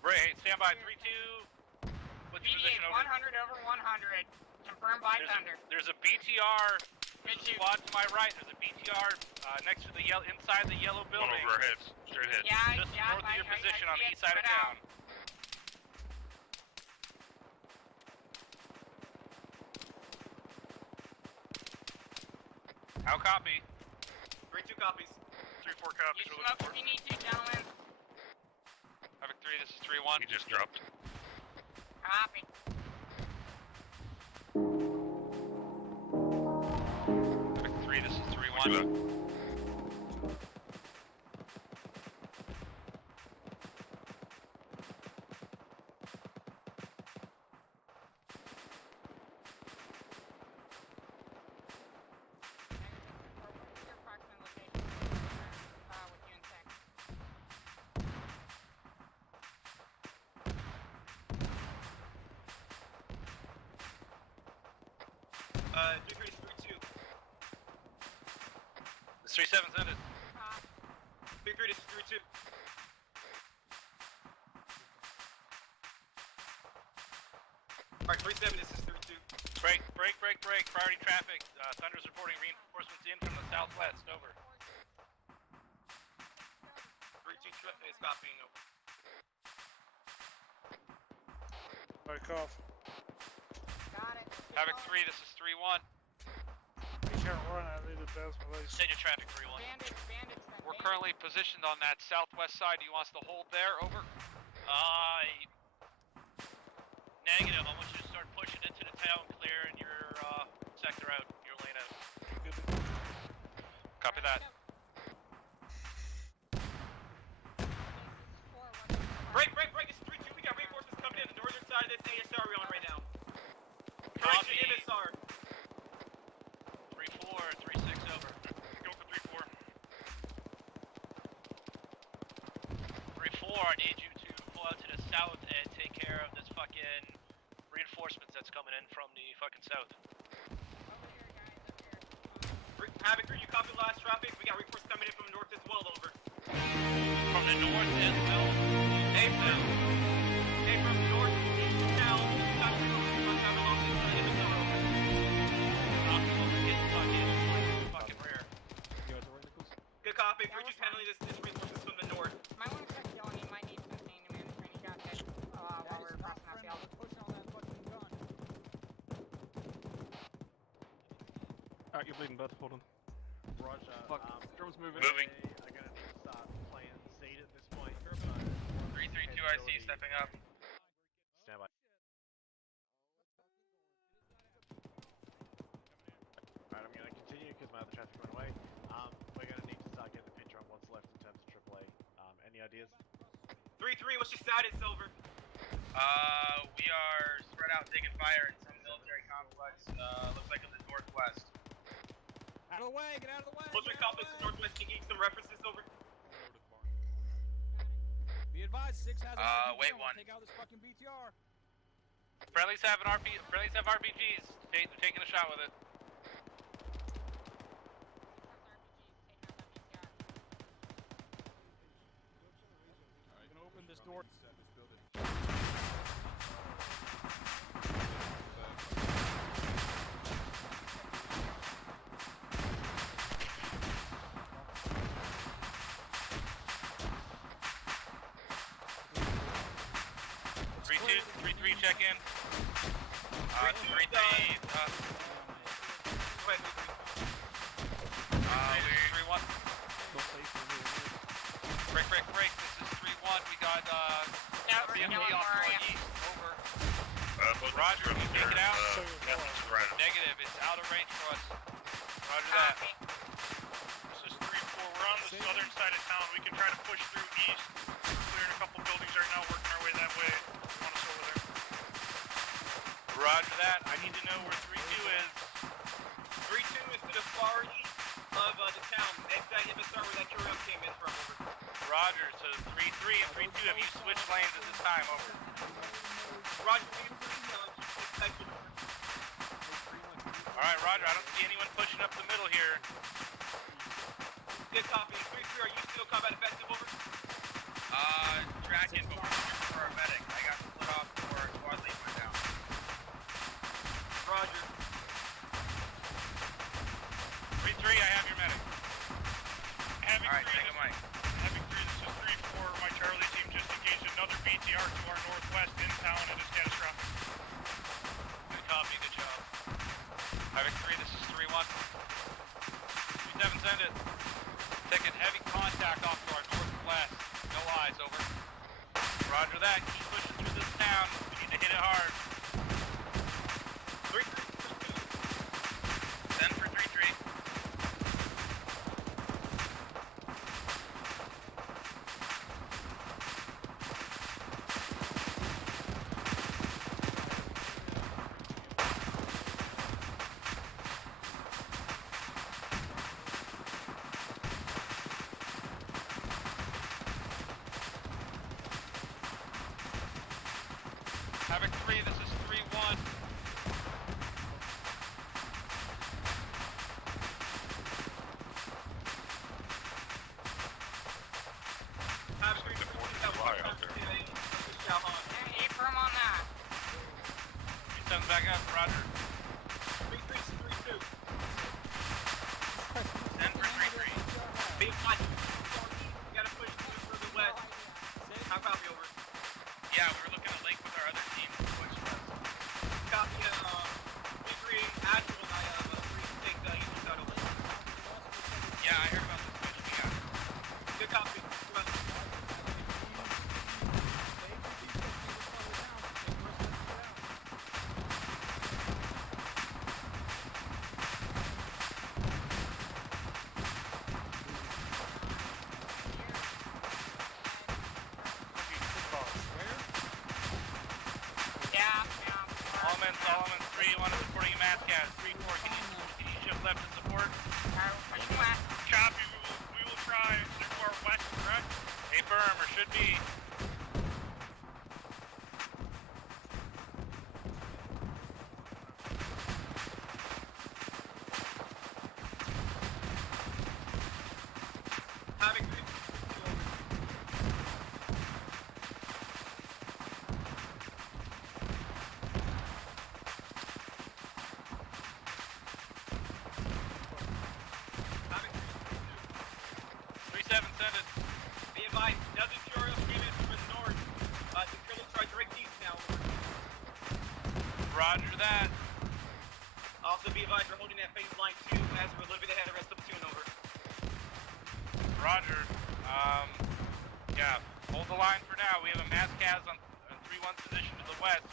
Ray, stand by. 3-2. What's your position? Over. 100 over 100. Confirmed by Thunder. There's a BTR. Good shoot. Squad to my right. There's a BTR next to the inside the yellow One building. over our heads. Straight ahead. Yeah, Just yeah, north of your position I on the see east it. side of Spread town. out. How copy? 3-2 copies. 3-4 copies. You We're smoke looking if you need to, gentlemen. Havoc 3, this is 3-1. He just dropped. Copy. Havoc 3, this is What you 3-1. got? Your approximate location with you in sec. Uh, 3-3, 3-2. This 3-7's ended. 3-3, this is 3-2. Alright, 3-7, this is 3-2. Break. Priority traffic. Thunder's reporting reinforcements in from the southwest. Over. 3-2 is copying over. Alright, cough. Got it. Havoc 3, this is 3-1. You can't run. I need to pass my license. Send your traffic 3-1. Bandage then. We're currently positioned on that southwest side. Do you want us to hold there? Over. Negative. I want you to start pushing into the town, clearing your sector out, your lane out. Copy that. Break, this is 3-2. We got reinforcements coming in the northern side of this ASR we're on right now. Copy. I need you to pull out to the south and take care of this fucking reinforcements that's coming in from the fucking south. Havoc, you copy last traffic? We got reinforcements coming in from the north as well, over. From the north as well? Hey, from north east town, we got reinforcements coming along this Imbecile Road. Fucking rear. Good copy. We're just handling this reinforcements from the north. Might want to check Dylan. He might need some pain management. He got hit while we were crossing that field. Push on that fucking gun. Alright, you're bleeding, bud. Hold on. Roger. Fuck. Drum's moving. Moving. They are going to need to start playing seed at this point. 332 IC stepping up. Stand by. Alright, I'm going to continue because my other traffic went away. We're going to need to start getting the picture on what's left in terms of AAA. Any ideas? 3-3, what's your status, over? We are spread out taking fire in some military complex. Looks like in the northwest. Out of the way! Get out of the way! Military complex in northwest. Can you give some references, over? Be advised, 6 has an wait RPG. one. Take out this fucking BTR. Friendlies have RPGs. They're taking a shot with it. I'm gonna open this door. 3-3 check in. 3-3. Go ahead, 3-1. Break. This is 3-1. We got BMP off going east. Over. Roger, can you take it out? Negative. It's out of range for us. Roger that. This is 3-4. We're on the southern side of town. We can try to push through east. We're clearing a couple buildings right now, working our way that way. You want us over there? Roger that. I need to know where 3-2 is. 3-2 is to the far east of the town. Next that Imbecile where that Curium came in from, over. Roger, so 3-3 and 3-2, have you switched lanes at this time? Over. Roger, Alright, Roger, I don't see anyone pushing up the middle here. Good copy. 3-3, are you still combat effective, over? Tracking, but we're here for our medic. I got split off before our squad lead went down. Roger. 3-3, I have your medic. Alright, take a mic. Having 3, this is 3-4. My Charlie team just engaged another BTR to our northwest in town. It is catastrophic. Good copy, good job. Havoc 3, this is 3-1. 3-7, send it. Taking heavy contact off to our northwest. No eyes, over. Roger that. Keep pushing through this town. We need to hit it hard. 3-3. Send for 3-3. Havoc 3, this is 3-1. Havoc 3, that one out there. Hey, firm on that. 3-7 back up, Roger. 3-3, 3-2. Send for 3-3. Being watched. We gotta push further west. How copy, over? Yeah, we were looking to link with our other team to push west. Copy, 3-3, actual, I have 3 take the east side over. Yeah, I heard about this push we got. Good copy. Elements 3, 1 is supporting Mascaz. 3-4, can you shift left to support? Pushing west. Copy, we will try. They're to our west, correct? A firm, or should be. 3-7, send it. Be advised, another Imperial came in from the north. The Imperials are direct east now. Roger that. Also be advised, we're holding that phase line 2 as we're a little bit ahead of the rest of the platoon, over. Roger. Yeah, hold the line for now. We have a mass cast on 3-1 position to the west.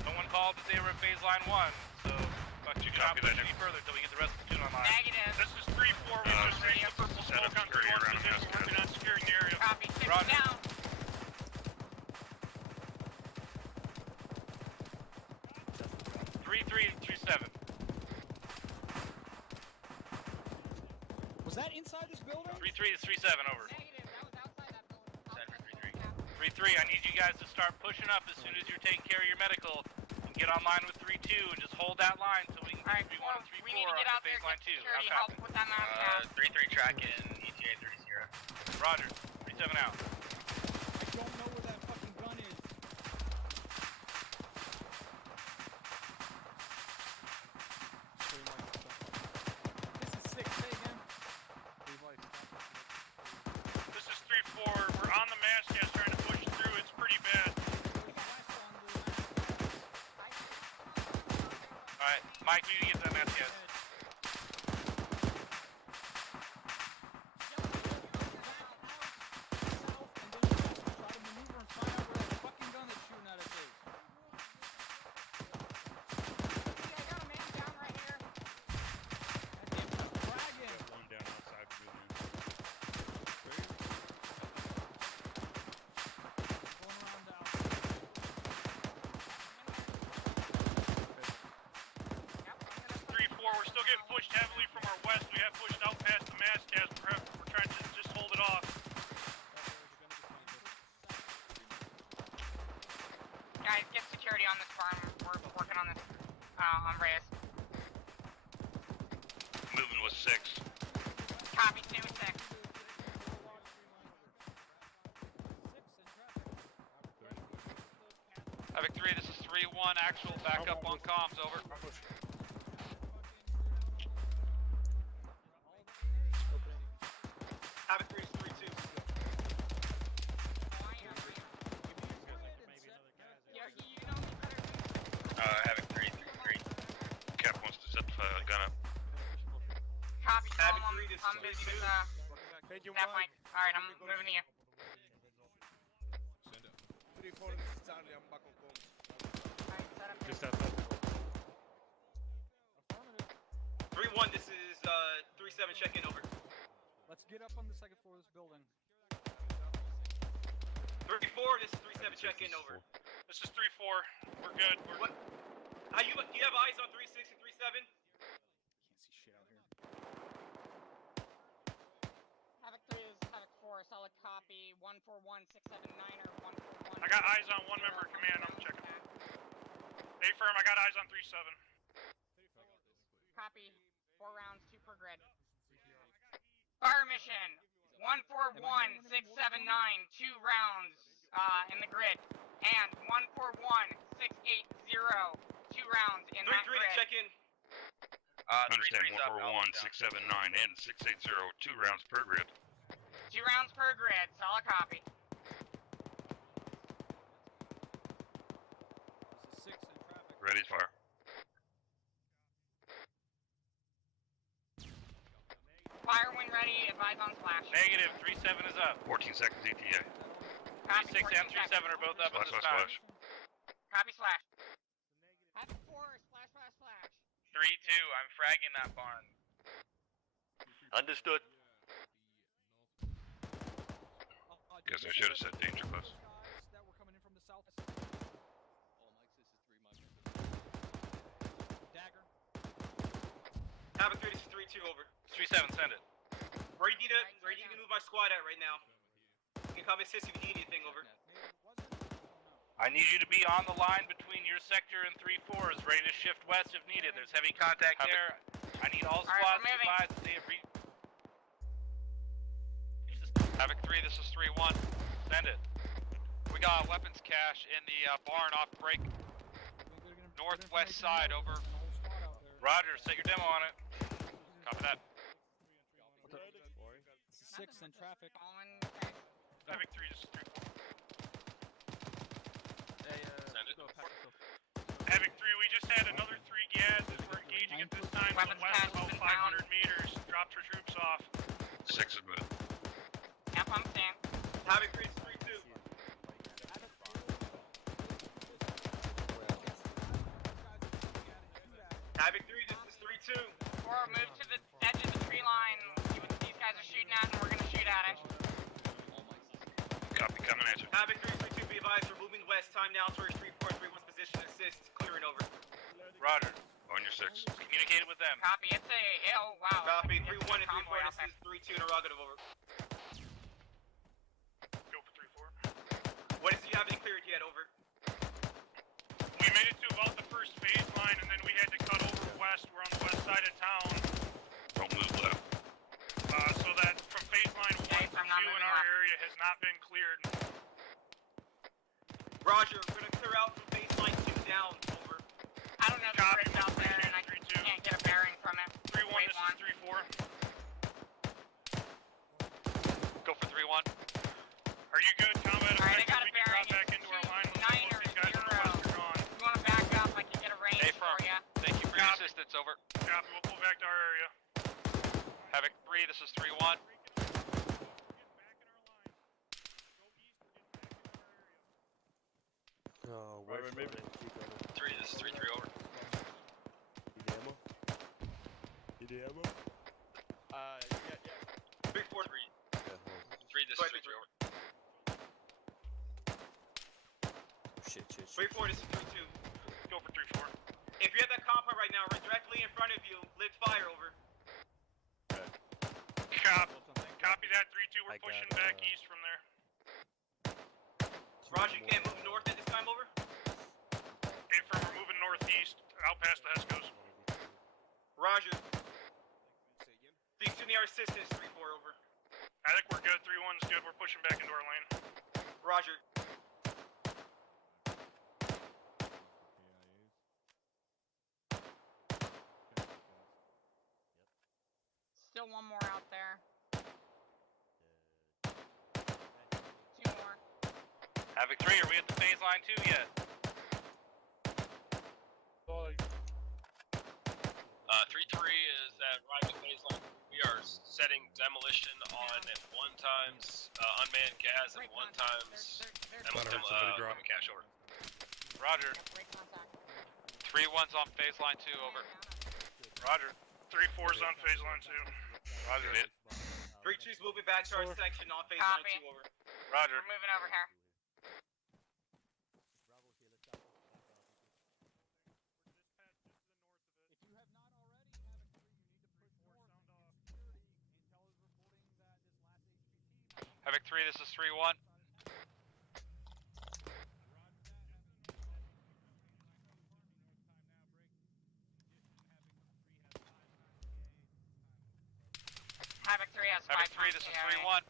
Someone called that they were at phase line 1, so you cannot push any further until we get the rest of the platoon online. Negative. This is 3-4. We just reached the purple smoke on 3-1 position. We're working on securing the area. Copy. 6 Roger. down. 3-3-3-7. Was that inside this building? 3-3-3-7, over. Negative. That was outside that building. 3-3, I need you guys to start pushing up as soon as you're taking care of your medical. And get online with 3-2 and just hold that line so we can get 3-1 and 3-4 we need to get on out there, phase line 2. security, help with that mass cast. 3-3 track in ETA 30. Roger, 3-7 out. I don't know where that fucking gun is. This is 6, say again. This is 3-4. We're on the mass gas trying to push through. It's pretty bad. Alright, Mike, we need to get to that mass gas. We're still getting pushed heavily from our west. We have pushed out past the mass cast. We're trying to just hold it off. Guys, get security on this farm. We're working on this on Reyes. Moving with 6. Copy 2-6. Havoc 3, this is 3-1, actual backup on comms, over. Havoc 3 is 3-2. Havoc 3-3. Cap wants to set the gun up. Copy. Havoc 3, this I'm is busy 3-2. with Thank you, that Mike. Alright, I'm moving to you. 3-4, this is Charlie. I'm back on comms. Alright, set up. Just outside. 3-1, this is 3-7, check in, over. Let's get up on the second floor of this building. 3-4, this is 3-7, check in, over. This is 3-4. We're good. What? Do you have eyes on 3-6 and 3-7? Can't see shit out here. Havoc 3 is Havoc 4, solid copy. 141-679 or 141. I got eyes on one member of command. I'm checking. A-firm, I got eyes on 3-7. Copy. 4 rounds, 2 per grid. Fire mission. 141-679, 2 rounds in the grid. And 141-680, 2 rounds in that 3-3 grid. to check in. Understand 141, 679, and 680. 2 rounds per grid. 2 rounds per grid, solid copy. This is 6 in traffic. Ready to fire. Fire when ready, advise on splash. Negative, 3-7 is up. 14 seconds ETA. 3-6 and 3-7 are both up at Splash, this splash, time. splash. Copy splash. Havoc 4, splash, splash, splash. 3-2, I'm fragging that barn. Understood. Guess I should have said danger close. That were coming in from the south. Dagger. Havoc 3, this is 3-2, over. 3-7, send it. Where do you need to move my squad at right now? You can come assist if you need anything, over. I need you to be on the line between your sector and 3-4s, ready to shift west if needed. There's heavy contact there. I need all squads to advise that they have Havoc 3, this is 3-1. Send it. We got a weapons cache in the barn off break. Northwest side, over. Roger, set your demo on it. Copy that. 6 in traffic. Havoc 3, this is 3-4. Send it. Havoc 3, we just had another 3 gases. We're engaging at this time to the west about 500 meters. Dropped your troops off. 6 is moved. Yep, I'm seeing. Havoc 3 is 3-2. Havoc 3, this is 3-2. Or move to the edge of the tree line. See what these guys are shooting at, and we're gonna shoot at it. Copy, coming at you. Havoc 3, 3-2, be advised, we're moving west. Time now towards 3-4-3-1's position. Assist, clearing over. Roger. On your 6. Communicated with them. Copy, it's a, oh wow. Copy, It's 3-1 and 3-4, convoy out this is 3-2, interrogative over. Go for 3-4. What is it you haven't cleared yet, over? We made it to about the first phase line, and then we had to cut over west. We're on the west side of town. Don't move left. So that from phase line 1 to 2 in our area has not been cleared. Roger, we're gonna clear out from phase line 2 down, over. I don't know the bridge out there, and I can't get a bearing from it. 3-1, this is 3-4. Go for 3-1. Are you good, combat? Alright, I got a we can bearing. drop back into our line. Let's 9 or these guys 0. on the west are gone. You wanna back up? I can get a range for ya. Thank you for your assistance, over. Copy, we'll pull back to our area. Havoc 3, this is 3-1. Oh, Right, maybe. 3, this is 3-3, over. Need ammo? Yeah. 3-4. 3, this is 3-3, over. Shit. 3-4, this is 3-2. Go for 3-4. If you're at that compound right now, we're directly in front of you. Lit fire, over. Copy that, 3-2. We're pushing back east from there. Roger, you can't move north at this time, over? Affirm, we're moving northeast, out past the Hescos. Roger. 3-2 near assistance, 3-4, over. I think we're good, 3-1's good. We're pushing back into our lane. Roger. Still one more out there. 2 more. Havoc 3, are we at the phase line 2 yet? 3-3 is at Rising Phase Line. We are setting demolition on at 1 times unmanned gas and 1 times cash, over. Roger. 3-1's on phase line 2, over. Roger. 3-4's on phase line 2. Roger. 3-2's moving back to our section on phase Copy. line 2, over. Roger. We're moving over here. Havoc 3, this is 3-1. Havoc 3 has 5 Havoc 3, this is 3-1.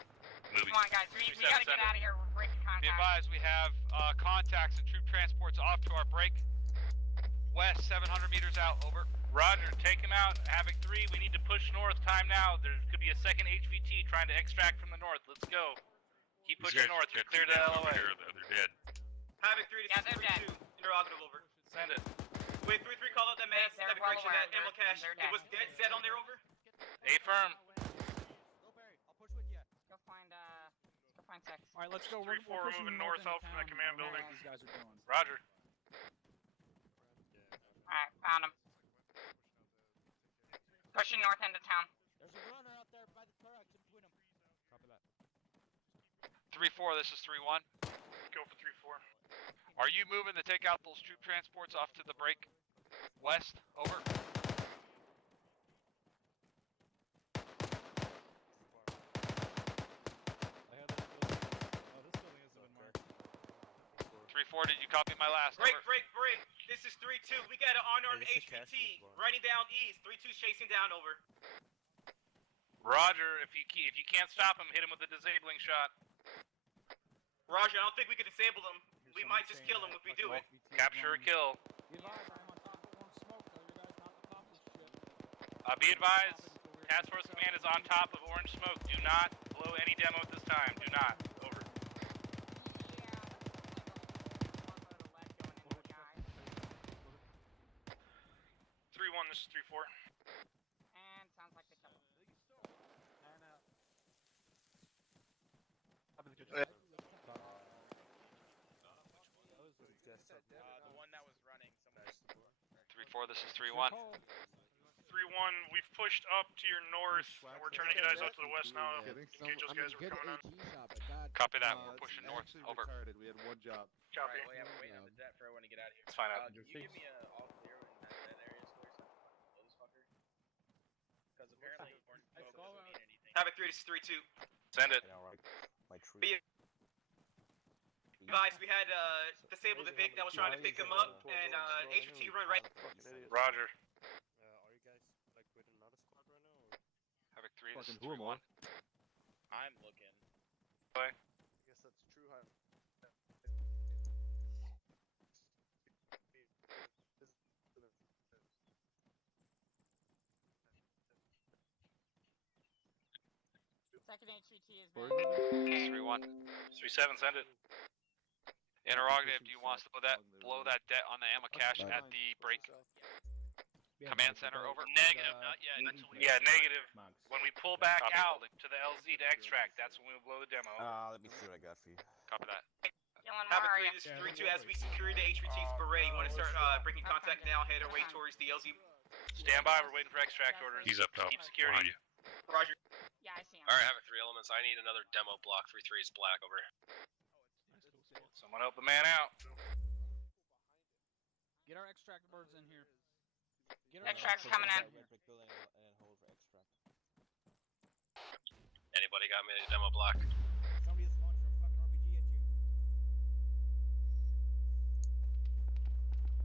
Come on, guys. We gotta get out of here. We're breaking Be contact. advised, we have contacts and troop transports off to our break. West, 700 meters out, over. Roger, take him out. Havoc 3, we need to push north. Time now. There could be a second HVT trying to extract from the north. Let's go. Keep pushing north. You're clear to LOA. They're dead. Havoc 3, this is 3-2. Interrogative, over. Send it. Wait, 3-3, call out the mass. They're Have a well correction aware. that ammo cache. It was dead set on there, over. Affirm. Go find, let's go find 6. Alright, let's go. 3-4, we're moving north out from that command building. These guys are doing. Roger. Alright, found him. Pushing north into town. There's a runner out there by the trucks in between them. Copy that. 3-4, this is 3-1. Go for 3-4. Are you moving to take out those troop transports off to the break? West, over. Oh, this building hasn't been marked. 3-4, did you copy my last? Break, Over. break. This is 3-2. We got an unarmed HVT running down east. 3-2's chasing down, over. Roger, if you can't stop him, hit him with a disabling shot. Roger, I don't think we can disable them. We might just kill them if we do it. Capture or kill. Be advised, I'm on top of orange smoke, though. You guys not to pop this shit. Be advised, Task Force Command is on top of orange smoke. Do not blow blow any demo at this time. Do not. Over. 3-1, this is 3-4. And sounds like they killed him. The one that was running. 3-4, this is 3-1. 3-1, we've pushed up to your north, and we're turning you guys out to the west now. In case those guys were coming in. Copy that. We're pushing north. Over. We had one job. Copy. Right, well, yeah, we're waiting on the jet for everyone to get out of here. Let's find out. Can you give me a all clear in that jet area square so I can blow this fucker? Because apparently Orange Smoke doesn't mean anything. Havoc 3, this is 3-2. Send it. Be advised, we had disabled the Vic that was trying to pick him up, and HT run right. Roger. Are you guys like with another squad right now? Or? Havoc 3, this is Fucking who am 3-1. I'm looking. Bye. I guess that's true. Second HVT is 3-1. 3-7, send it. Interrogative, do you want us to blow that debt on the ammo cache at the break? Command center, over. Negative, not yet. Yeah, negative. When we pull back out to the LZ to extract, that's when we blow the demo. Let me see what I got for you. Copy that. Dylan, Havoc where are 3, you? this is 3-2. As we secure the HVT's beret, you want to start breaking contact now, head our way towards the LZ. Stand by, we're waiting for extract orders. He's up top. Keep security. Behind you. Roger. Yeah, I see him. Alright, Havoc 3 elements. I need another demo block. 3-3 is black, over. Someone help the man out. Get our extract birds in here. Extract's coming in. Anybody got me a demo block? Somebody just launched a fucking RPG at you.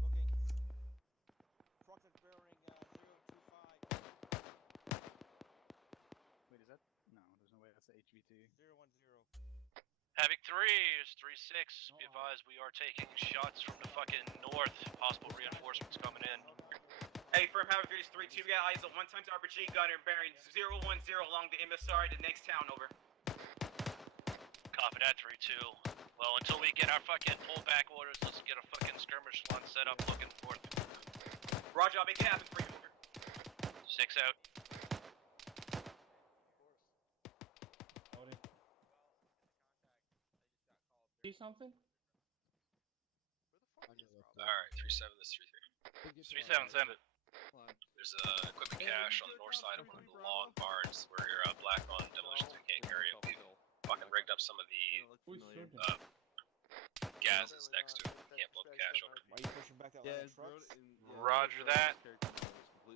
Looking. Proximate bearing 025. Wait, is that? No, there's no way that's the HVT. 010. Havoc 3 is 3-6. Be advised, we are taking shots from the fucking north. Possible reinforcements coming in. Hey, firm Havoc 3, this is 3-2. We got eyes on 1 times RPG gunner bearing 010 along the MSR, the next town, over. Copy that, 3-2. Well, until we get our fucking pullback orders, let's get a fucking skirmish line set up looking forth. Roger, I'll make it happen for you, over. 6 out. See something? Alright, 3-7, this is 3-3. 3-7, send it. There's a equipment cache on the north side of one of the long barns where you're black on demolitions we can't carry it. We've fucking rigged up some of the gases next to it. We can't blow the cache over. Are you pushing back that line of trucks? Roger that.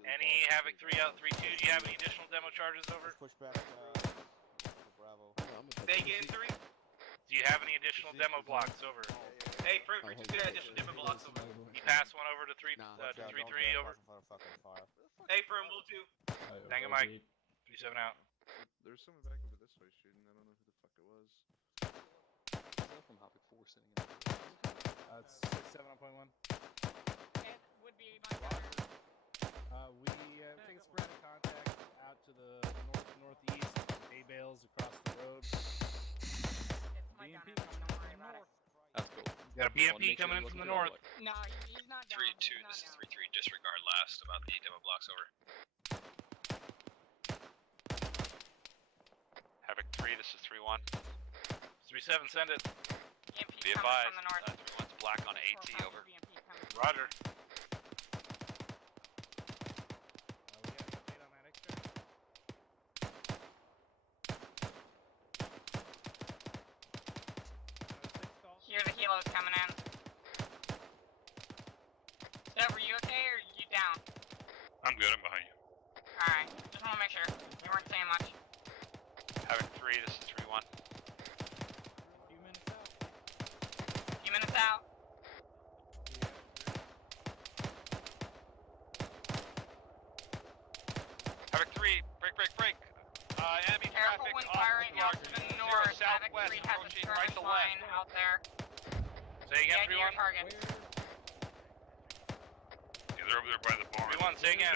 Any Havoc 3 out 3-2, do you have any additional demo charges, over? Push back Bravo. Say again, 3. Do you have any additional demo blocks, over? Hey, firm 3-2, get additional demo blocks, over. You pass one over to 3-3, over. Hey, firm, will do. Hang on, Mike. 3-7 out. There's someone back over this way shooting. I don't know who the fuck it was. From Havoc 4 sitting in there. It's 7 on point 1. It would be my brother. We take a sporadic contact out to the northeast, hay bales across the road. It's my gunner, don't worry about it. That's cool. Got a BMP coming in from the north. No, he's not down. 3-2, this is 3-3, disregard last about the demo blocks, over. Havoc 3, this is 3-1. 3-7, send it. EMP Be coming advised, from the north. 3-1's black on AT, over. Roger. Here the helos coming in. Silver, you okay or you down? I'm good, I'm behind you. Alright, just wanna make sure. You weren't saying much. Havoc 3, this is 3-1. Few minutes out. Havoc 3, break. Enemy Careful traffic when off firing out to the north. Havoc southwest, 3 has a approaching right skirmish to line left. out there. Say again, Get your 3-1. target. Yeah, they're over there by the barn. 3-1, say again.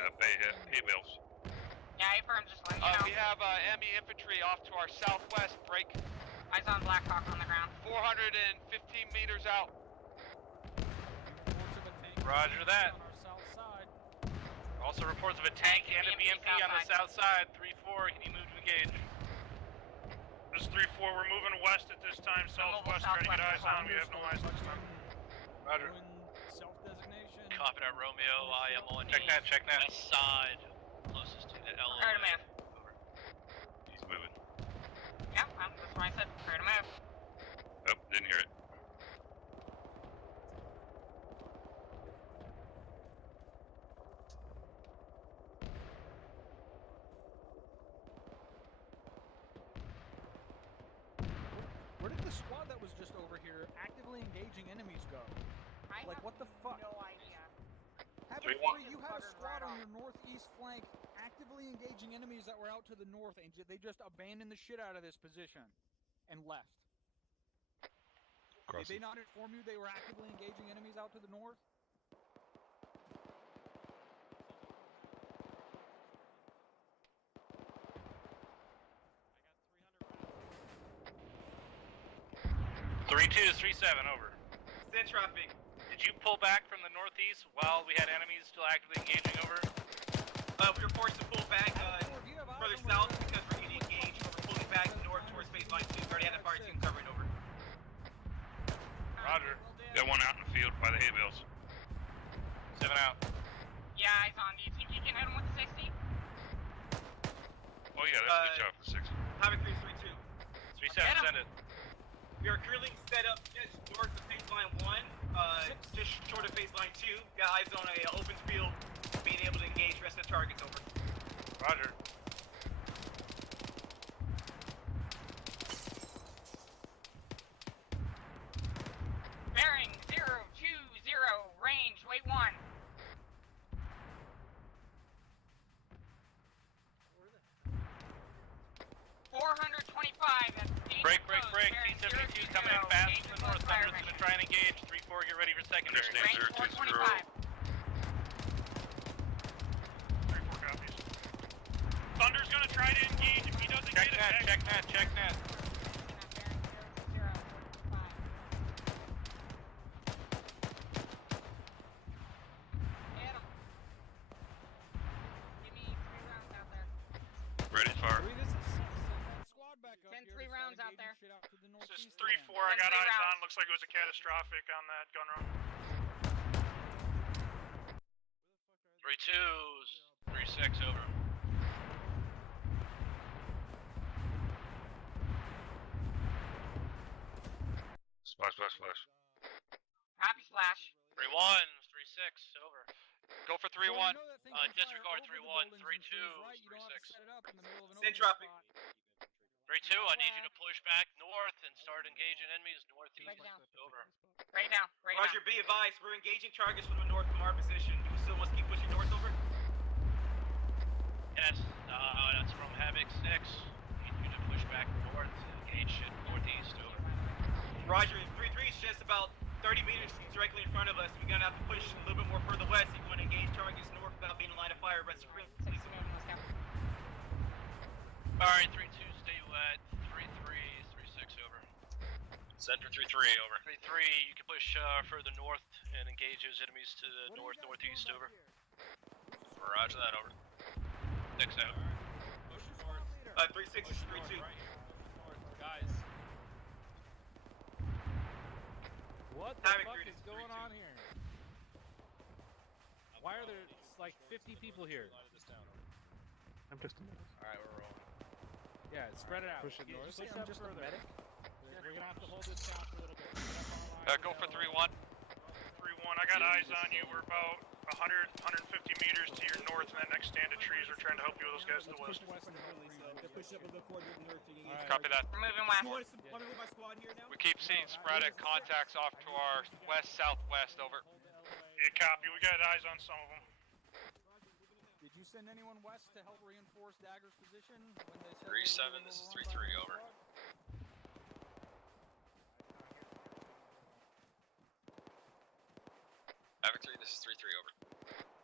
Hay bales. Yeah, A-firm, just letting you know. We have enemy infantry off to our southwest. Break. Eyes on Blackhawk on the ground. 415 meters out. Roger that. On our south side. Also reports of a tank and a BMP on the south side. 3-4, can you move to engage? This is 3-4, we're moving west at this time, southwest, trying to get eyes on. We have no eyes this time. Roger. Self-designation. Copy that, Romeo. I am on Check that, check that. west side, closest to the LOA. Prepare to move. He's moving. Yeah, that's what I said. Prepare to move. Oh, didn't hear it. Where did the squad that was just over here actively engaging enemies go? Like, what the fuck? No idea. Havoc 3, you had a squad on your northeast flank actively engaging enemies that were out to the north, and they just abandoned the shit out of this position and left. Did they not inform you they were actively engaging enemies out to the north? I got 300 rounds. 3-2 to 3-7, over. Send traffic. Did you pull back from the northeast while we had enemies still actively engaging, over? We were forced to pull back further south because we're getting engaged. We're pulling back north towards baseline 2. We already had a fire team covering over. Roger. Got one out in the field by the hay bales. 7 out. Yeah, eyes on. Do you think you can hit him with the 60? Oh yeah, that's a good job for the 6. Havoc 3-3-2. 3-7, send it. We are currently set up just north of baseline 1, just short of baseline 2. Got eyes on a open field, being able to engage rest of the targets, over. Roger. Bearing 020, range, wait 1. Break. T-72 coming in fast from the north. Thunder's gonna try and engage. 3-4, get ready for secondary. Understand, 020. 3-4 copies. Thunder's gonna try to engage. If he doesn't get it, Check net. Ready to fire. Send 3 rounds out there. This is 3-4, I got eyes on. Looks like it was a catastrophic on that gun run. 3-2, 3-6, over. Splash. Copy, splash. 3-1, 3-6, over. Go for 3-1. Disregard 3-1, 3-2, 3-6. Send traffic. 3-2, I need you to push back north and start engaging enemies northeast. Over. Right down. Roger, be advised, we're engaging targets from the north from our position. Do we still want to keep pushing north, over? Yes, that's from Havoc 6. Need you to push back north and engage shit northeast, over. Roger, 3-3 is just about 30 meters directly in front of us. We're gonna have to push a little bit more further west if you want to engage targets north without being in line of fire. Rest free. Alright, 3-2, stay wet. 3-3, 3-6, over. Center 3-3, over. 3-3, you can push further north and engage those enemies to the northeast, over. Roger that, over. 6 out. 3-6 is 3-2. Guys. What the Havoc fuck 3 is going on here? Why are there like 50 people here? I'm just a minute. Alright, we're rolling. Yeah, spread it out. Push it north. Push up just further. We're gonna have to hold this down for a little bit. Go for 3-1. 3-1, I got eyes on you. We're about 150 meters to your north in that next stand of trees. We're trying to help you with those guys to the west. Copy that. We're moving west. We keep seeing sporadic contacts off to our west-southwest, over. Yeah, copy. We got eyes on some of them. Did you send anyone west to help reinforce Dagger's position when they said 3-7, this is 3-3, over. Havoc 3, this is 3-3, over.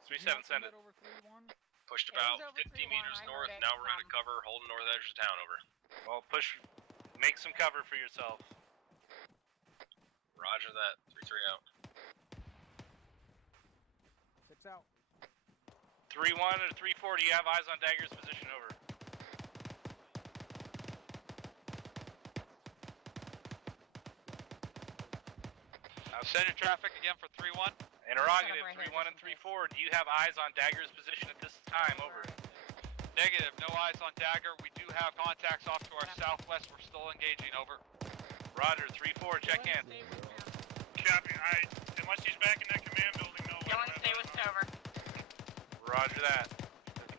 3-7, send it. Over 3-1? Pushed It was about over 50 3-1, meters I north. heard it Now we're gonna from- cover, holding north edge of town. Over. Well, make some cover for yourself. Roger that. 3-3 out. 6 out. 3-1 or 3-4. Do you have eyes on Dagger's position? Over. Center traffic again for 3-1. Interrogative. 3-1 and 3-4. Do you have eyes on Dagger's position at this time? Over. Negative. No eyes on Dagger. We do have contacts off to our southwest. We're still engaging. Over. Roger. 3-4. Check in. Copy. Unless he's back in that command building, no. Dylan, stay with Stover. Roger that.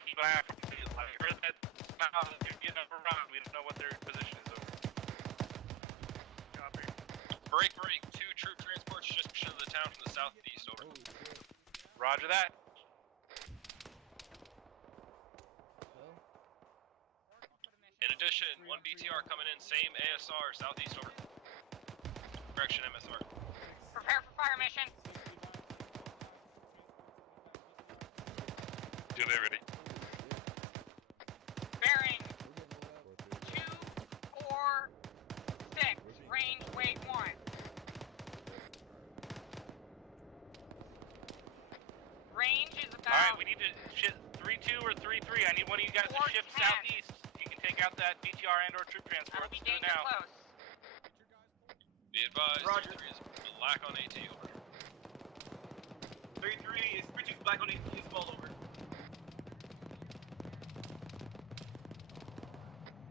Keep an eye out. I heard that they're getting up around. We don't know what their position is. Over. Copy. Break. 2 troop transports just to the town from the southeast. Over. Roger that. In addition, 1 BTR coming in, same ASR, southeast. Over. Correction, MSR. Prepare for fire mission. Delivery. Bearing 246. Range weight 1. Range is about. Alright, we need to shift 3-2 or 3-3. I need one of you guys to shift 410. southeast. You can take out that BTR and or troop transport. That'll be Let's do it danger now. close. Be advised, Roger. 3-3 is black on AT. Over. 3-3 is 3-2 black on 8 is well over.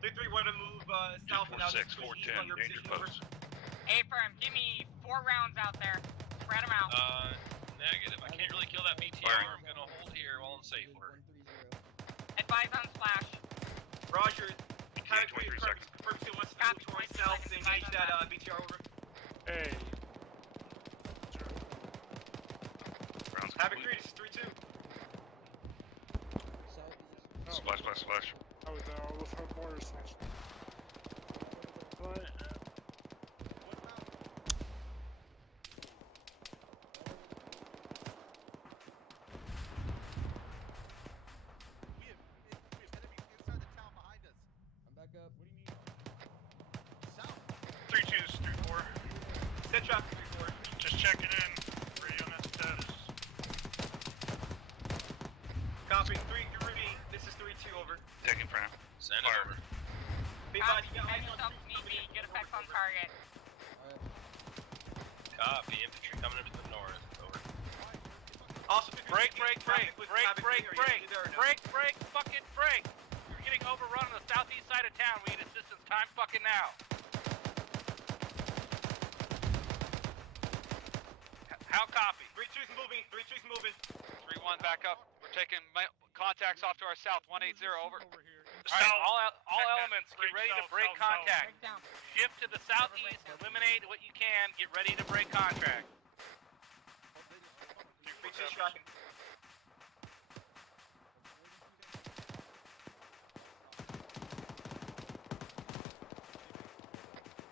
3-3 want to move south and out. 4-6, 4-10, danger close. A-firm, give me 4 rounds out there. Spread them out. Negative. I can't really kill that BTR. I'm gonna hold here while I'm safe. Over. Advise on splash. Roger. Havoc 23 seconds. First wants to move towards south and engage that BTR. Over. Hey. Rounds Havoc complete. 3, this is 3-2. Splash. I was with her border slash. But. Back up. What do you need? South. 3-2 is 3-4. Set trap 3-4. Just checking in for you on that status. Copy 3-3. This is 3-2 over. Taking front. Send it Fire. over. Be advised, you got Head eyes on yourself if need be. Get effects on target. Copy. Infantry coming into the north. Over. Also, Break, fucking break! You're getting overrun on the southeast side of town. We need assistance time fucking now. How copy? 3-2's moving. 3-2's moving. 3-1 back up. We're taking contacts off to our south. 180 over. Alright, all elements, get ready to break contact. Break down. Shift to the southeast, eliminate what you can, get ready to break contract. 3-2's tracking.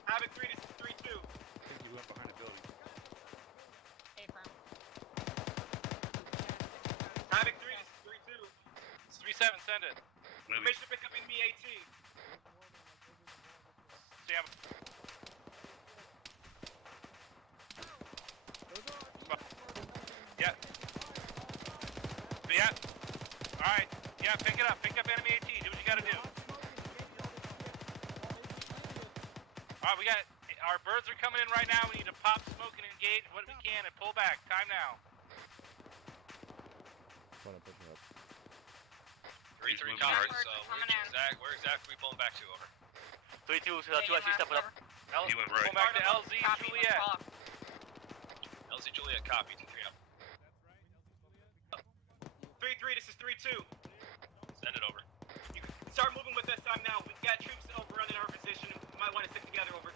Havoc 3, this is 3-2. I think you went behind a building. A-firm. Havoc 3, this is 3-2. It's 3-7, send it. Moving. Permission to pick up in me 18. Sam. Yeah. Alright. Yeah, pick it up. Pick up enemy AT. Do what you gotta do. Alright, we got our birds are coming in right now. We need to pop smoke and engage what we can and pull back. Time now. 3-3 moving copy. north. Where exactly are we pulling back to? Over. 3-2, step it up. You went right. Pull back to LZ Copy, Juliet. let's talk. LZ Juliet, copy. 2-3 out. 3-3, this is 3-2. Send it over. You can start moving with us now. We've got troops overrunning our position. We might want to stick together. Over.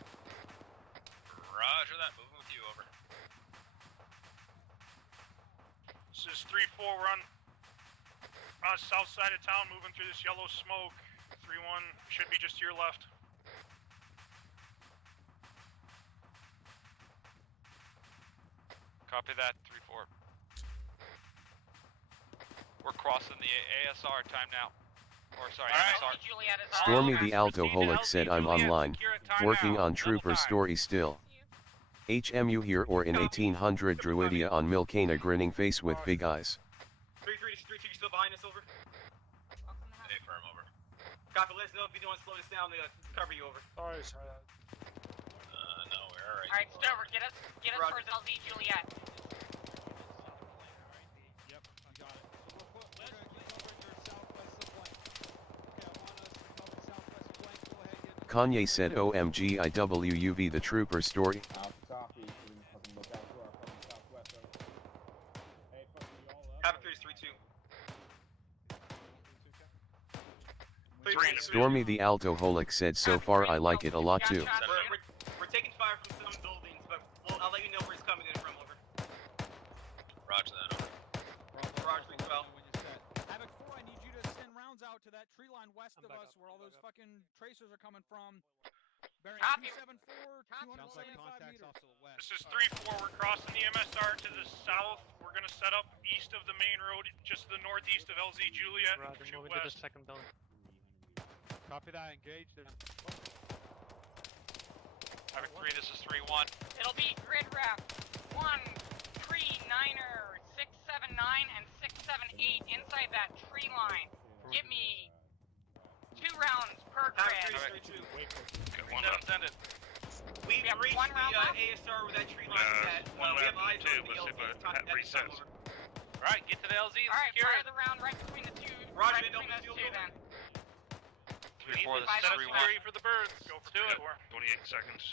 Roger that. Moving with you. Over. This is 3-4. We're on south side of town, moving through this yellow smoke. 3-1 should be just to your left. Copy that. 3-4. We're crossing the ASR time now. Or sorry, Alright, MSR. Juliet is Stormy the Alto Holic said I'm online, working on Trooper story still. HMU here or in 1800 Druidia on Milcana grinning face with big eyes. 3-3, you still behind us, over? Stay firm, over. Copy, let us know if you want to slow this down to cover you, over. Sorry. No, we're alright. Alright, Stover, get us towards LZ Juliet. Yep, I got it. So we're gonna get over in your southwest flank. Okay, I want us to cover the southwest flank. Go ahead, get... Kanye said OMG IWUV the Trooper story. Copy. We can fucking look out to our fucking southwest. Hey, fucking you all up. Havoc 3-2. Stormy the Alto Holic said so far I like it a lot too. We're taking fire from some buildings, but I'll let you know where it's coming in from, over. Roger that, over. Roger, 12. Havoc 4, I need you to send rounds out to that tree line west of us where all those fucking tracers are coming from. Bearing 274, 275 meters. This is 3-4. We're crossing the MSR to the south. We're gonna set up east of the main road, just to the northeast of LZ Juliet. Shoot west. Copy that, engage. Havoc 3, this is 3-1. It'll be grid wrap 1, 3, 9er, 679 and 678 inside that tree line. Give me 2 rounds per grid. Send it. We have reached one round the left. ASR where that tree line is at. We have eyes on the LZ. resets. Alright, get to the LZ. Alright, Secure fire it. the round right between the two. Roger, right between those two then. 3-4, this is Set up 3-1. security for the birds. Go for it. 28 seconds.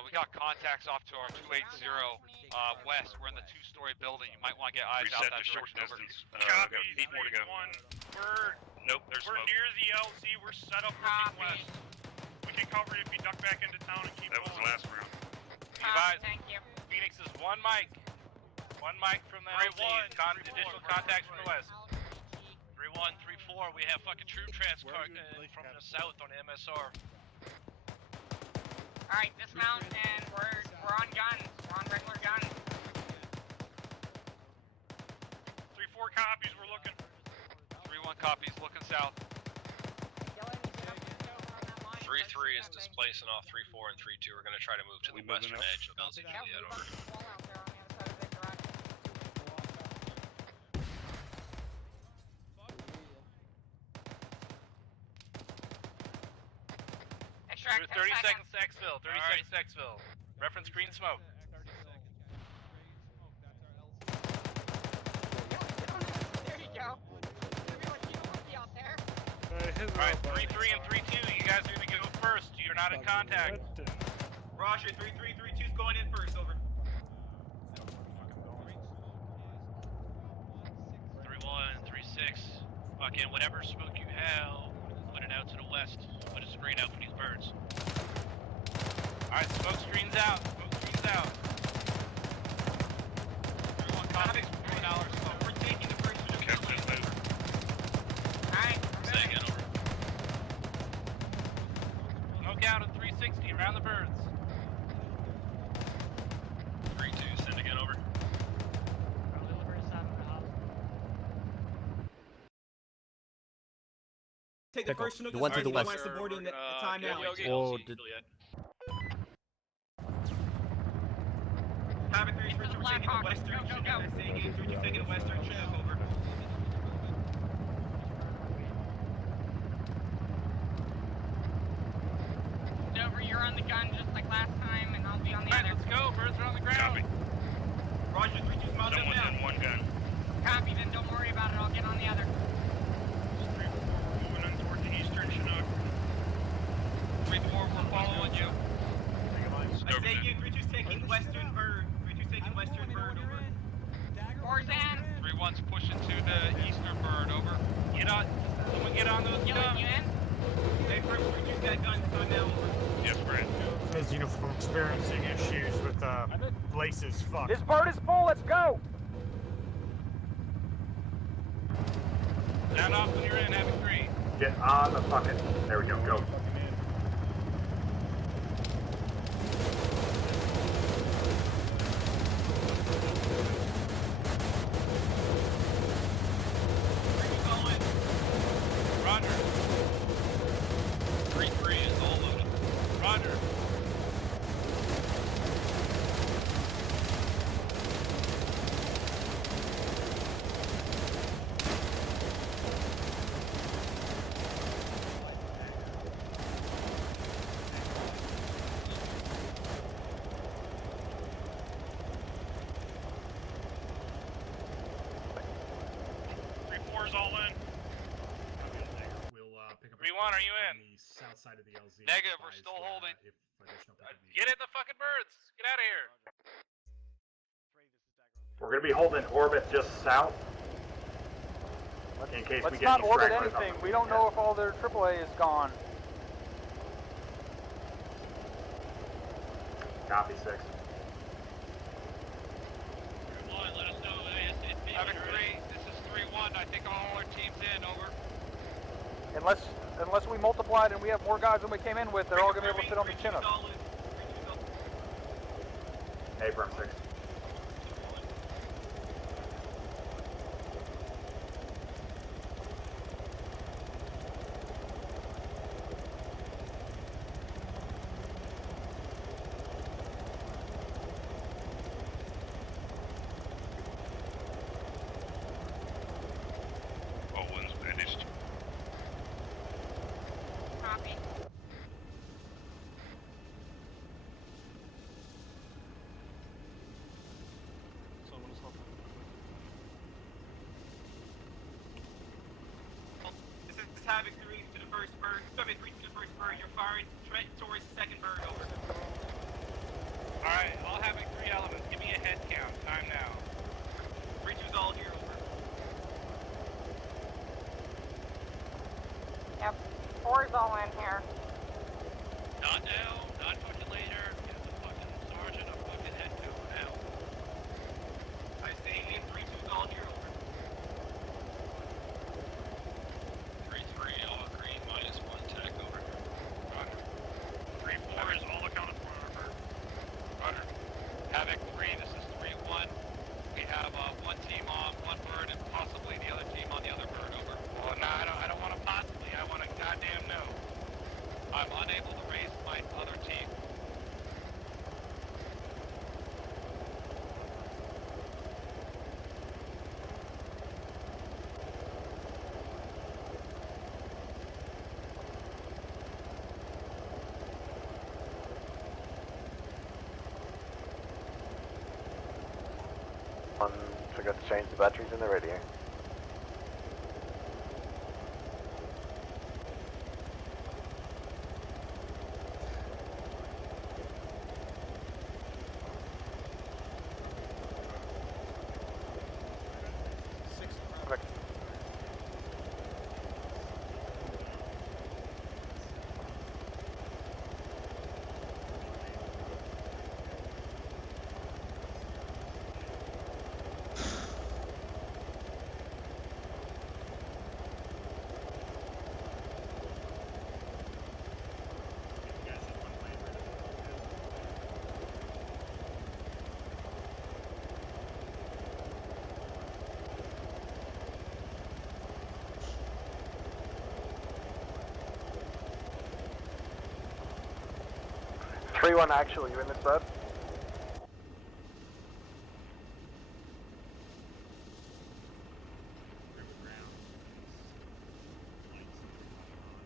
We got contacts off to our 280 west. We're in the 2-story building. You might want to get eyes out Reset that to short direction. distance. Copy, Got 8 more to go. 3-1. Nope, there's We're smoke. near the LZ. We're set up looking west. We can cover you if you duck back into town and keep That was the going. last round. Thank you. Phoenix is 1 mic. 1 mic from the LZ. Additional contacts from the west. 3-1, 3-4. We have fucking troop transfer from the south on MSR. Alright, dismount and we're on guns. We're on regular guns. 3-4 copies. We're looking. 3-1 copies, looking south. 3-3 is displacing off 3-4 and 3-2. We're going to try to move to the western edge of LZ Juliet, over. Extract 30 seconds to exfil. 30 seconds to exfil. Reference green smoke. There you go. Out there. Alright, 3-3 and 3-2. You guys are going to go first. You're not in contact. Roger, 3-3, 3-2's going in first, over. 3-1, 3-6. Fucking whatever smoke you have, put it out to the west. Put a screen out for these birds. Alright, smoke screen's out. Smoke screen's out. 3-1 copies. $4 smoke. We're taking the first one. Alright, Say again, over. Smoke out at 360 around the birds. 3-2, send again, over. Take the first one. The one to the west. Supporting the time now. Oh, did... Havoc 3 first, we're taking the western Chinook. We're taking the western Chinook, over. Dover, you're on the gun just like last time, and I'll be on the other. Let's go. Birds are on the ground. Copy. Roger, 3-2's mounted Someone's down. in one gun. Copy, then don't worry about it. I'll get on the other. 3-4, moving in toward the eastern Chinook. 3-4, we're following you. I say you, 3-2's taking western bird. 3-2's taking western bird, over. 4's in. 3-1's pushing to the eastern bird, over. Get on. Someone get on those You guns. in? Hey, first, 3-2's got guns on now, over. Yes, Brad. His uniform experiencing issues with laces. Fuck. This bird is full. Let's go. Sound off when you're in, Havoc 3. Get on the fucking. There we go. Go. 3-1, are you in? On the south side of the LZ. Negative, we're still holding. If additional pickup needed. Get in the fucking birds! Get out of here! We're going to be holding orbit just south. In case we Let's get not any orbit stragglers anything. up. We don't know if all their AAA is gone. Copy 6. Let us know ASAP. Havoc 3, this is 3-1. I think all our teams in, over. Unless we multiplied and we have more guys than we came in with, they're all going to be able to fit on the Chinook. Affirm 6. All winds vanished. Copy. Someone is helping. This is Havoc 3 to the first bird. Sorry, 3 to the first bird. You're firing towards the second bird. Over. Alright, I'll have 3 elements. Give me a head count. Time now. 3-2's all here. Over. Yep. 4 is all in here. Not now, not fucking later. Get the fucking sergeant a fucking head count now. I stay in. 3-2's all here. Over. 3-3, all green, -1 tech, over. Roger. 3-4 is all accounted for. Over. Roger. Havoc 3, this is 3-1. We have one team on one bird and possibly the other team on the other bird, over. Well, no, I don't want to possibly. I want to goddamn know. I'm unable to raise my other team. Forgot to change the batteries in the radio. One actually, you in this bird?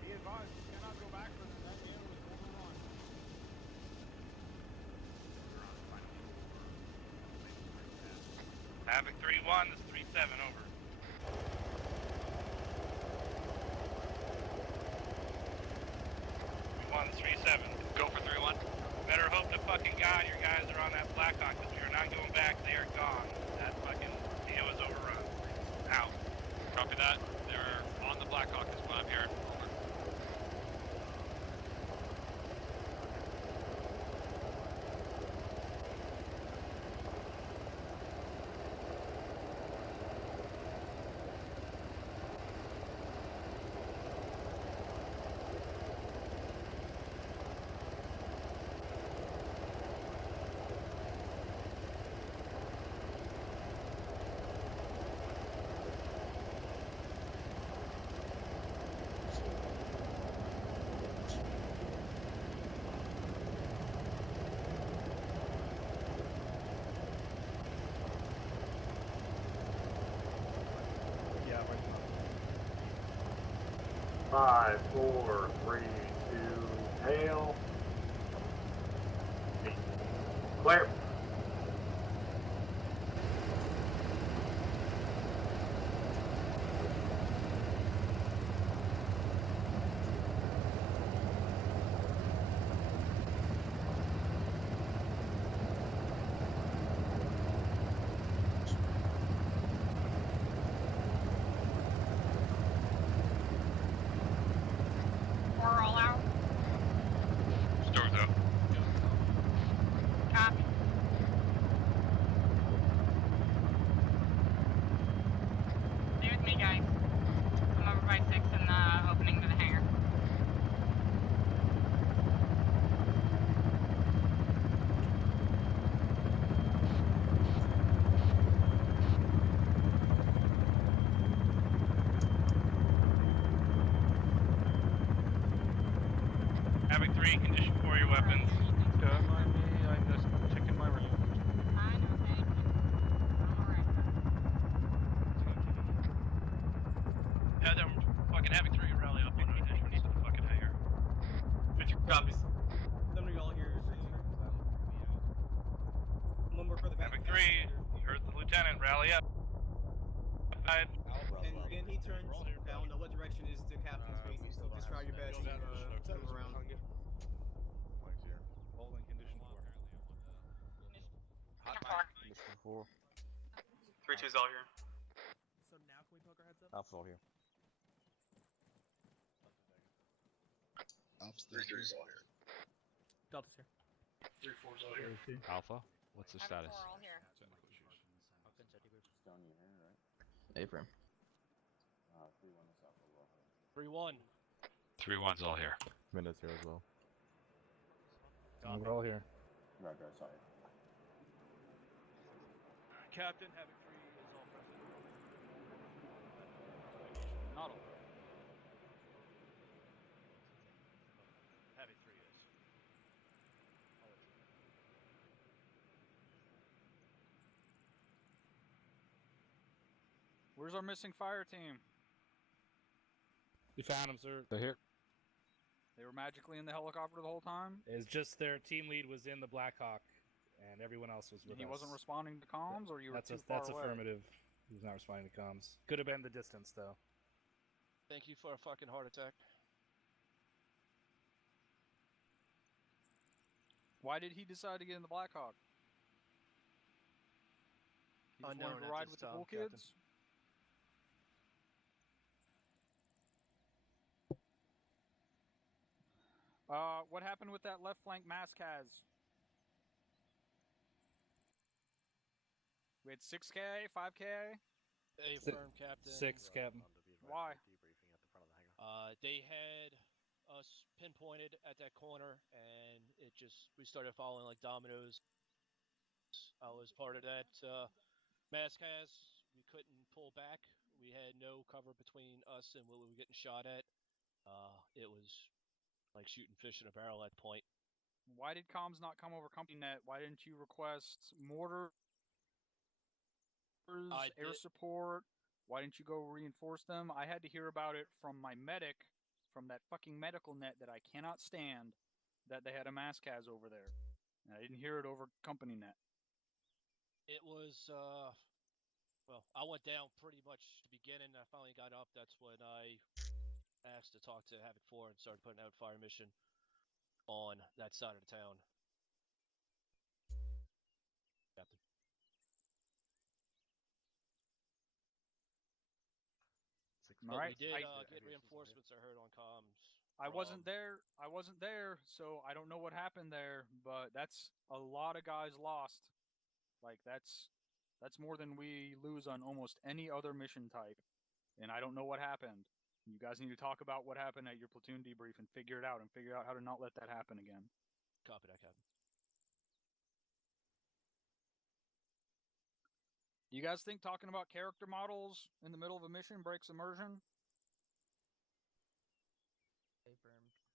Be advised, you cannot go back for them. That man was moving on. Havoc 3-1, this is 3-7, over. This 3-7. Go for 3-1. Better hope to fucking God your guys are on that Blackhawk, because we are not going back. They are gone. That fucking deal is overrun. Out. Copy that. They're on the Blackhawk is what I'm hearing. Over. Yeah, right. 5, 4, 3, 2, hail. Clear. Havoc 3, condition for your weapons. Don't mind me, I'm just checking my range. I know, thank you. I'm alright. Have them fucking Havoc 3 rally up on the entrance to the fucking hangar. 50 copies. Some of y'all here. One more for the back. Havoc 3, you heard the lieutenant, rally up. And he turns, I don't know what direction is the captain's facing, so just try your best to move around. Holding condition 4. Condition 4. 3-2's all here. So now can we poke our heads up? Alpha's all here. Alpha's 3-3's all here. Delta's here. 3-4's all here. Alpha, what's the status? All here. A-frame. 3-1. 3-1's all here. Windows here as well. We're all here. Right, sorry. Captain, Havoc 3 is all present. Not all. Havoc 3 is. Where's our missing fire team? We found them, sir. They're here. They were magically in the helicopter the whole time? It's just their team lead was in the Blackhawk, and everyone else was with And he us. wasn't responding to comms, or you were too far That's away? affirmative. He was not responding to comms. Could have been the distance, though. Thank you for a fucking heart attack. Why did he decide to get in the Blackhawk? He just wanted to ride with the cool kids? What happened with that left flank mask has? We had 6K, 5K? Affirm, Captain. 6, Captain. Why? They had us pinpointed at that corner, and we started following like dominoes. I was part of that mask has. We couldn't pull back. We had no cover between us and what we were getting shot at. It was like shooting fish in a barrel at point. Why did comms not come over company net? Why didn't you request mortars, air support? Why didn't you go reinforce them? I had to hear about it from my medic, from that fucking medical net that I cannot stand, that they had a maskaz over there. And I didn't hear it over company net. It was, well, I went down pretty much the beginning. I finally got up. That's when I asked to talk to Havoc 4 and started putting out fire mission on that side of the town. Captain. All right. We did get reinforcements, I heard on comms. I wasn't there, so I don't know what happened there, but that's a lot of guys lost. Like, that's more than we lose on almost any other mission type. And I don't know what happened. You guys need to talk about what happened at your platoon debrief and figure it out, and figure out how to not let that happen again. Copy that, Captain. Do you guys think talking about character models in the middle of a mission breaks immersion?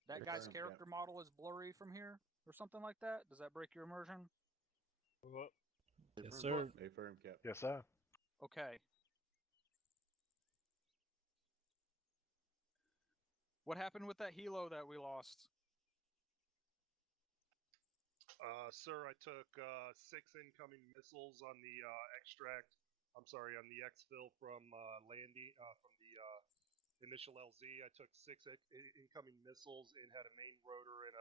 That guy's character model is blurry from here, or something like that? Does that break your immersion? Yes, sir. Affirm, Cap. Yes, sir. Okay. What happened with that helo that we lost? Sir, I took 6 incoming missiles on the on the exfil from landing, from the initial LZ. I took 6 incoming missiles and had a main rotor and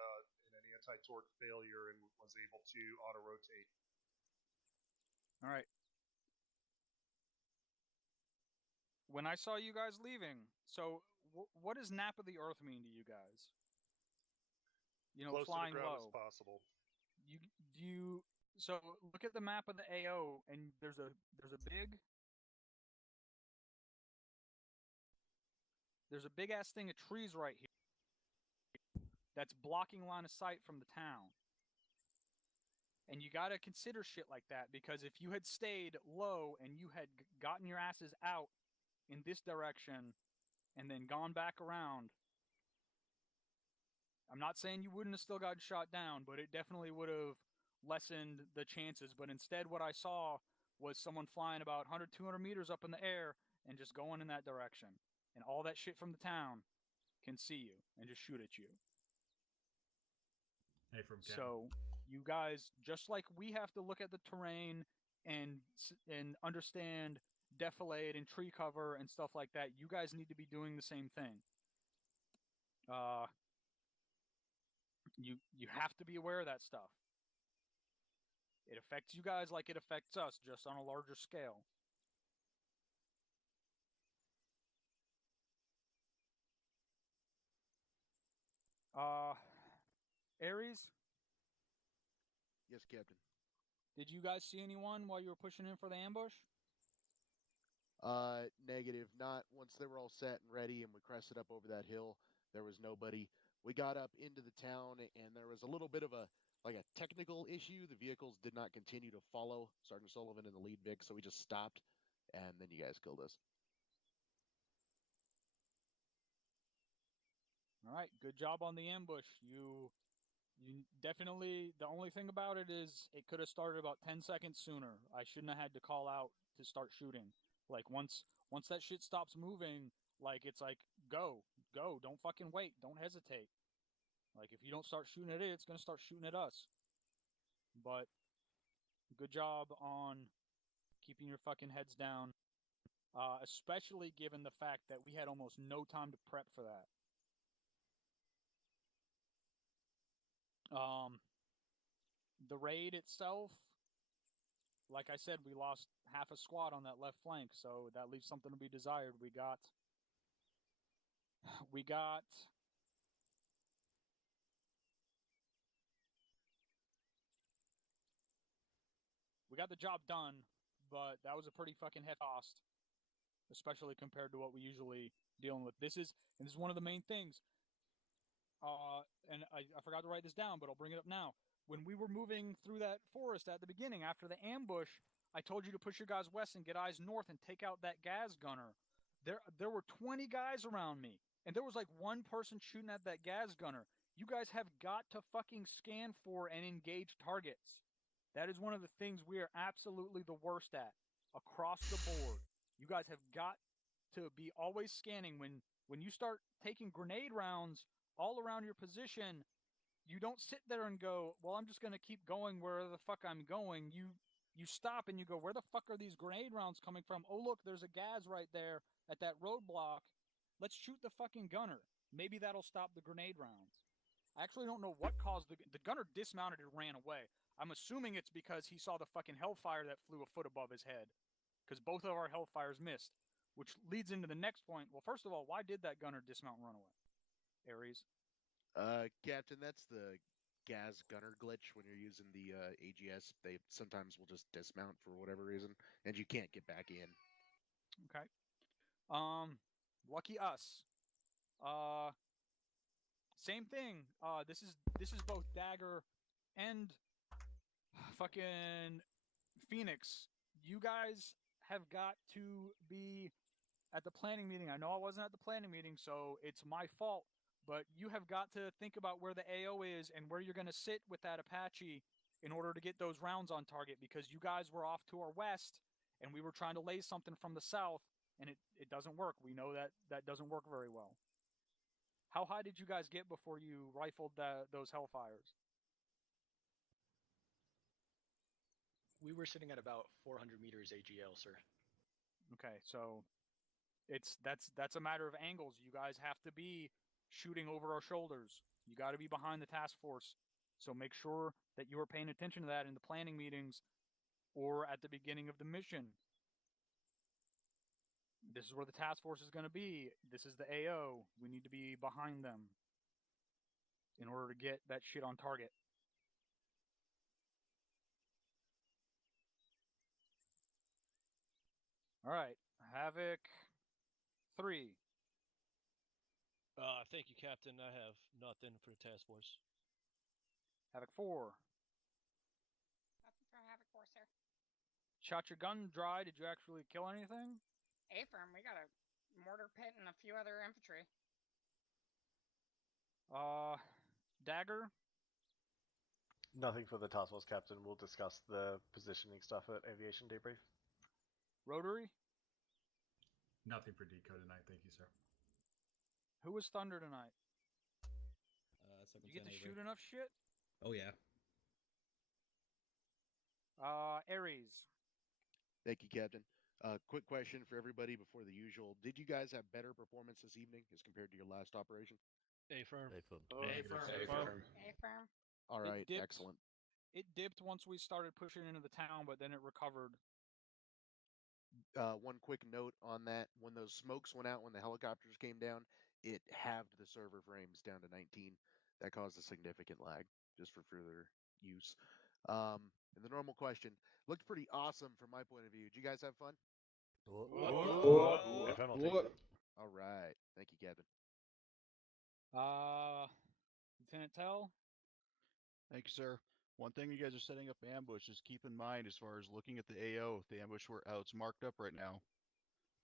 an anti-torque failure and was able to auto-rotate. All right. When I saw you guys leaving, so what does nap of the earth mean to you guys? You know, Close flying to the ground low. as possible. So look at the map of the AO, and there's a big ass thing of trees right here that's blocking line of sight from the town. And you got to consider shit like that, because if you had stayed low and you had gotten your asses out in this direction and then gone back around, I'm not saying you wouldn't have still gotten shot down, but it definitely would have lessened the chances. But instead, what I saw was someone flying about 100, 200 meters up in the air and just going in that direction. And all that shit from the town can see you and just shoot at you. Hey, from Ken. So you guys, just like we have to look at the terrain and understand defilade and tree cover and stuff like that, you guys need to be doing the same thing. You have to be aware of that stuff. It affects you guys like it affects us, just on a larger scale. Ares? Yes, Captain. Did you guys see anyone while you were pushing in for the ambush? Negative. Not once they were all set and ready and we crested up over that hill, there was nobody. We got up into the town and there was a little bit of a technical issue. The vehicles did not continue to follow Sergeant Sullivan and the lead Vic, so we just stopped and then you guys killed us. All right, good job on the ambush. You definitely, the only thing about it is it could have started about 10 seconds sooner. I shouldn't have had to call out to start shooting. Like once that shit stops moving, like it's like go, don't fucking wait, don't hesitate. Like if you don't start shooting at it, it's gonna start shooting at us. But good job on keeping your fucking heads down, especially given the fact that we had almost no time to prep for that. The raid itself, like I said, we lost half a squad on that left flank, so that leaves something to be desired. We got the job done, but that was a pretty fucking heavy cost, especially compared to what we usually dealing with. This is one of the main things. And I forgot to write this down, but I'll bring it up now. When we were moving through that forest at the beginning, after the ambush, I told you to push your guys west and get eyes north and take out that gas gunner. There were 20 guys around me, and there was like one person shooting at that gas gunner. You guys have got to fucking scan for and engage targets. That is one of the things we are absolutely the worst at across the board. You guys have got to be always scanning. When you start taking grenade rounds all around your position, you don't sit there and go, well, I'm just going to keep going where the fuck I'm going. You stop and you go, where the fuck are these grenade rounds coming from? Oh, look, there's a gas right there at that roadblock. Let's shoot the fucking gunner. Maybe that'll stop the grenade rounds. I actually don't know what caused the gunner dismounted and ran away. I'm assuming it's because he saw the fucking hellfire that flew a foot above his head, because both of our hellfires missed, which leads into the next point. Well, first of all, why did that gunner dismount and run away? Ares? Captain, that's the gas gunner glitch when you're using the AGS. They sometimes will just dismount for whatever reason, and you can't get back in. Okay. Lucky us. Same thing. This is both Dagger and fucking Phoenix. You guys have got to be at the planning meeting. I know I wasn't at the planning meeting, so it's my fault. But you have got to think about where the AO is and where you're going to sit with that Apache in order to get those rounds on target, because you guys were off to our west and we were trying to lay something from the south, and it doesn't work. We know that doesn't work very well. How high did you guys get before you rifled those Hellfires? We were sitting at about 400 meters AGL, sir. Okay, so that's a matter of angles. You guys have to be shooting over our shoulders. You got to be behind the task force. So make sure that you are paying attention to that in the planning meetings or at the beginning of the mission. This is where the task force is going to be. This is the AO. We need to be behind them in order to get that shit on target. All right, Havoc 3. Thank you, Captain. I have nothing for the task force. Havoc 4. Nothing for Havoc 4, sir. Shot your gun dry. Did you actually kill anything? A-firm, we got a mortar pit and a few other infantry. Dagger? Nothing for the task force captain. We'll discuss the positioning stuff at aviation debrief. Rotary? Nothing for Decode tonight, thank you, sir. Who was Thunder tonight? Did you get to shoot enough shit? Oh yeah. Aries. Thank you, Captain. Quick question for everybody before the usual. Did you guys have better performance this evening as compared to your last operation? A-firm. A-firm. All right, dipped. excellent. It dipped once we started pushing into the town, but then it recovered. One quick note on that. When those smokes went out when the helicopters came down, it halved the server frames down to 19. That caused a significant lag, just for further use. And the normal question, looked pretty awesome from my point of view. Did you guys have fun? All right. Thank you, Kevin. Lieutenant Tell? Thank you, sir. One thing you guys are setting up ambush is keep in mind as far as looking at the AO, the ambush where it's marked up right now.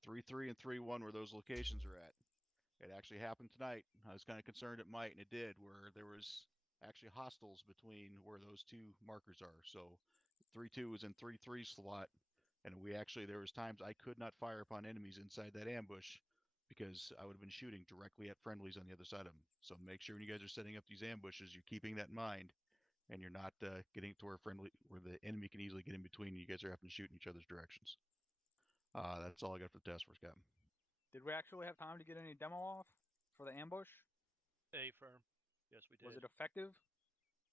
3-3 and 3-1 where those locations are at. It actually happened tonight. I was kind of concerned it might, and it did, where there was actually hostiles between where those two markers are. So 3-2 was in 3-3 slot, and there was times I could not fire upon enemies inside that ambush because I would have been shooting directly at friendlies on the other side of them. So make sure when you guys are setting up these ambushes, you're keeping that in mind, and you're not getting to where the enemy can easily get in between, and you guys are having to shoot in each other's directions. That's all I got for the task force, Captain. Did we actually have time to get any demo off for the ambush? A-firm. Yes, we did. Was it effective?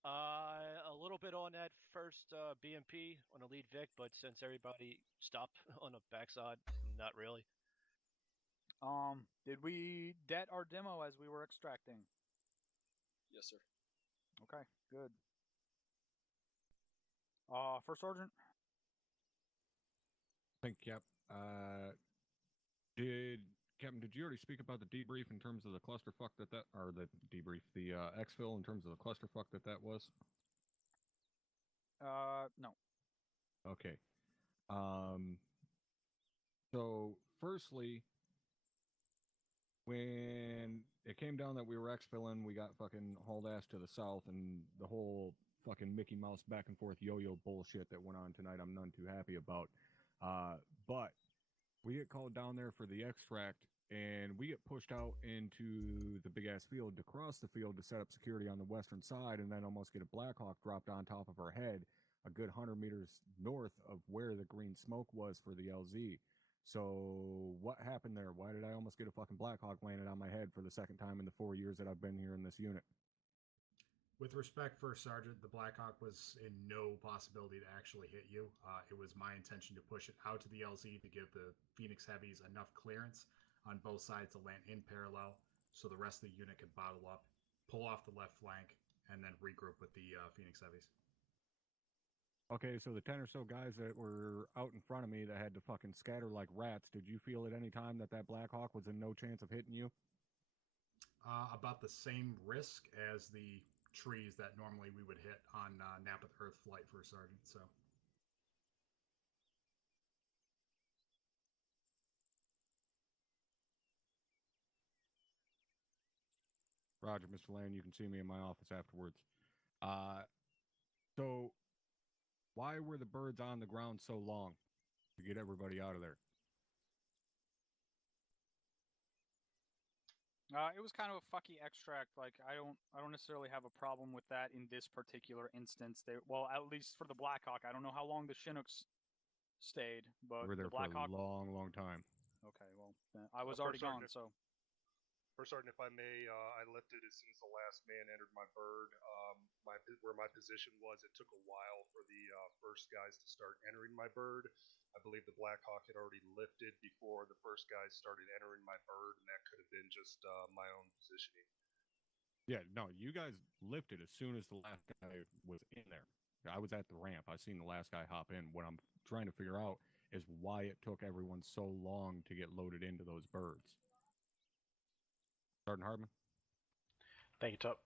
A little bit on that first BMP on a lead Vic, but since everybody stopped on the backside, not really. Did we det our demo as we were extracting? Yes, sir. Okay, good. First Sergeant? Thank you, Cap. Captain, did you already speak about the debrief in terms of the clusterfuck or the debrief, the exfil in terms of the clusterfuck that was? No. Okay. So, firstly, when it came down that we were exfilling, we got fucking hauled ass to the south, and the whole fucking Mickey Mouse back and forth yo-yo bullshit that went on tonight, I'm none too happy about. But we get called down there for the extract, and we get pushed out into the big-ass field to cross the field to set up security on the western side, and then almost get a Blackhawk dropped on top of our head a good 100 meters north of where the green smoke was for the LZ. So what happened there? Why did I almost get a fucking Blackhawk landed on my head for the second time in the 4 years that I've been here in this unit? With respect, First Sergeant, the Blackhawk was in no possibility to actually hit you. It was my intention to push it out to the LZ to give the Phoenix Heavies enough clearance on both sides to land in parallel so the rest of the unit could bottle up, pull off the left flank, and then regroup with the Phoenix Heavies. Okay, so the 10 or so guys that were out in front of me that had to fucking scatter like rats, did you feel at any time that Blackhawk was in no chance of hitting you? About the same risk as the trees that normally we would hit on Napeth Earth flight, First Sergeant, so. Roger, Mr. Lane, you can see me in my office afterwards. So, why were the birds on the ground so long to get everybody out of there? It was kind of a fucky extract. Like I don't necessarily have a problem with that in this particular instance. Well, at least for the Blackhawk, I don't know how long the Chinooks stayed, but We were there the Blackhawk for a long, long time. Okay, well, I was already gone, so. First Sergeant, if I may, I lifted as soon as the last man entered my bird. Where my position was, it took a while for the first guys to start entering my bird. I believe the Blackhawk had already lifted before the first guys started entering my bird, and that could have been just my own positioning. Yeah, no, you guys lifted as soon as the last guy was in there. I was at the ramp. I seen the last guy hop in. What I'm trying to figure out is why it took everyone so long to get loaded into those birds. Sergeant Hardman? Thank you, Top.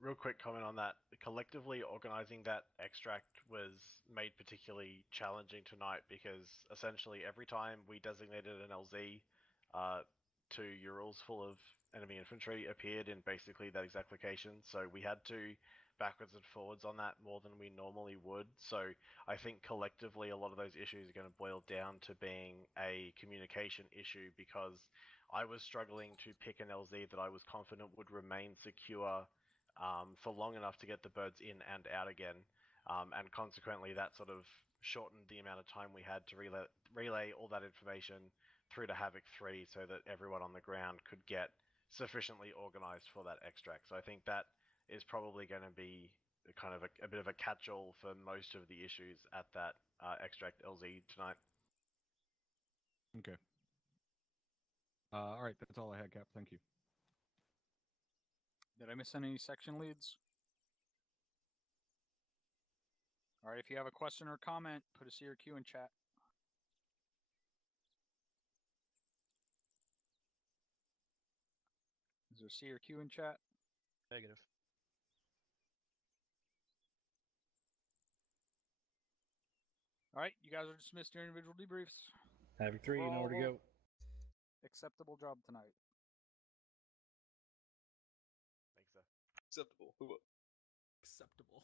Real quick comment on that. Collectively organizing that extract was made particularly challenging tonight because essentially every time we designated an LZ, 2 Urals full of enemy infantry appeared in basically that exact location. So we had to backwards and forwards on that more than we normally would. So I think collectively a lot of those issues are going to boil down to being a communication issue, because I was struggling to pick an LZ that I was confident would remain secure for long enough to get the birds in and out again. And consequently that sort of shortened the amount of time we had to relay all that information through to Havoc 3 so that everyone on the ground could get sufficiently organized for that extract. So I think that is probably going to be kind of a bit of a catch-all for most of the issues at that extract LZ tonight. Okay. All right, that's all I had, Cap. Thank you. Did I miss any section leads? All right, if you have a question or comment, put a CRQ in chat. Is there CRQ in chat? Negative. All right, you guys are dismissed to your individual debriefs. Havoc 3, you know where to go. Acceptable job tonight. Thanks, sir. Acceptable. Acceptable.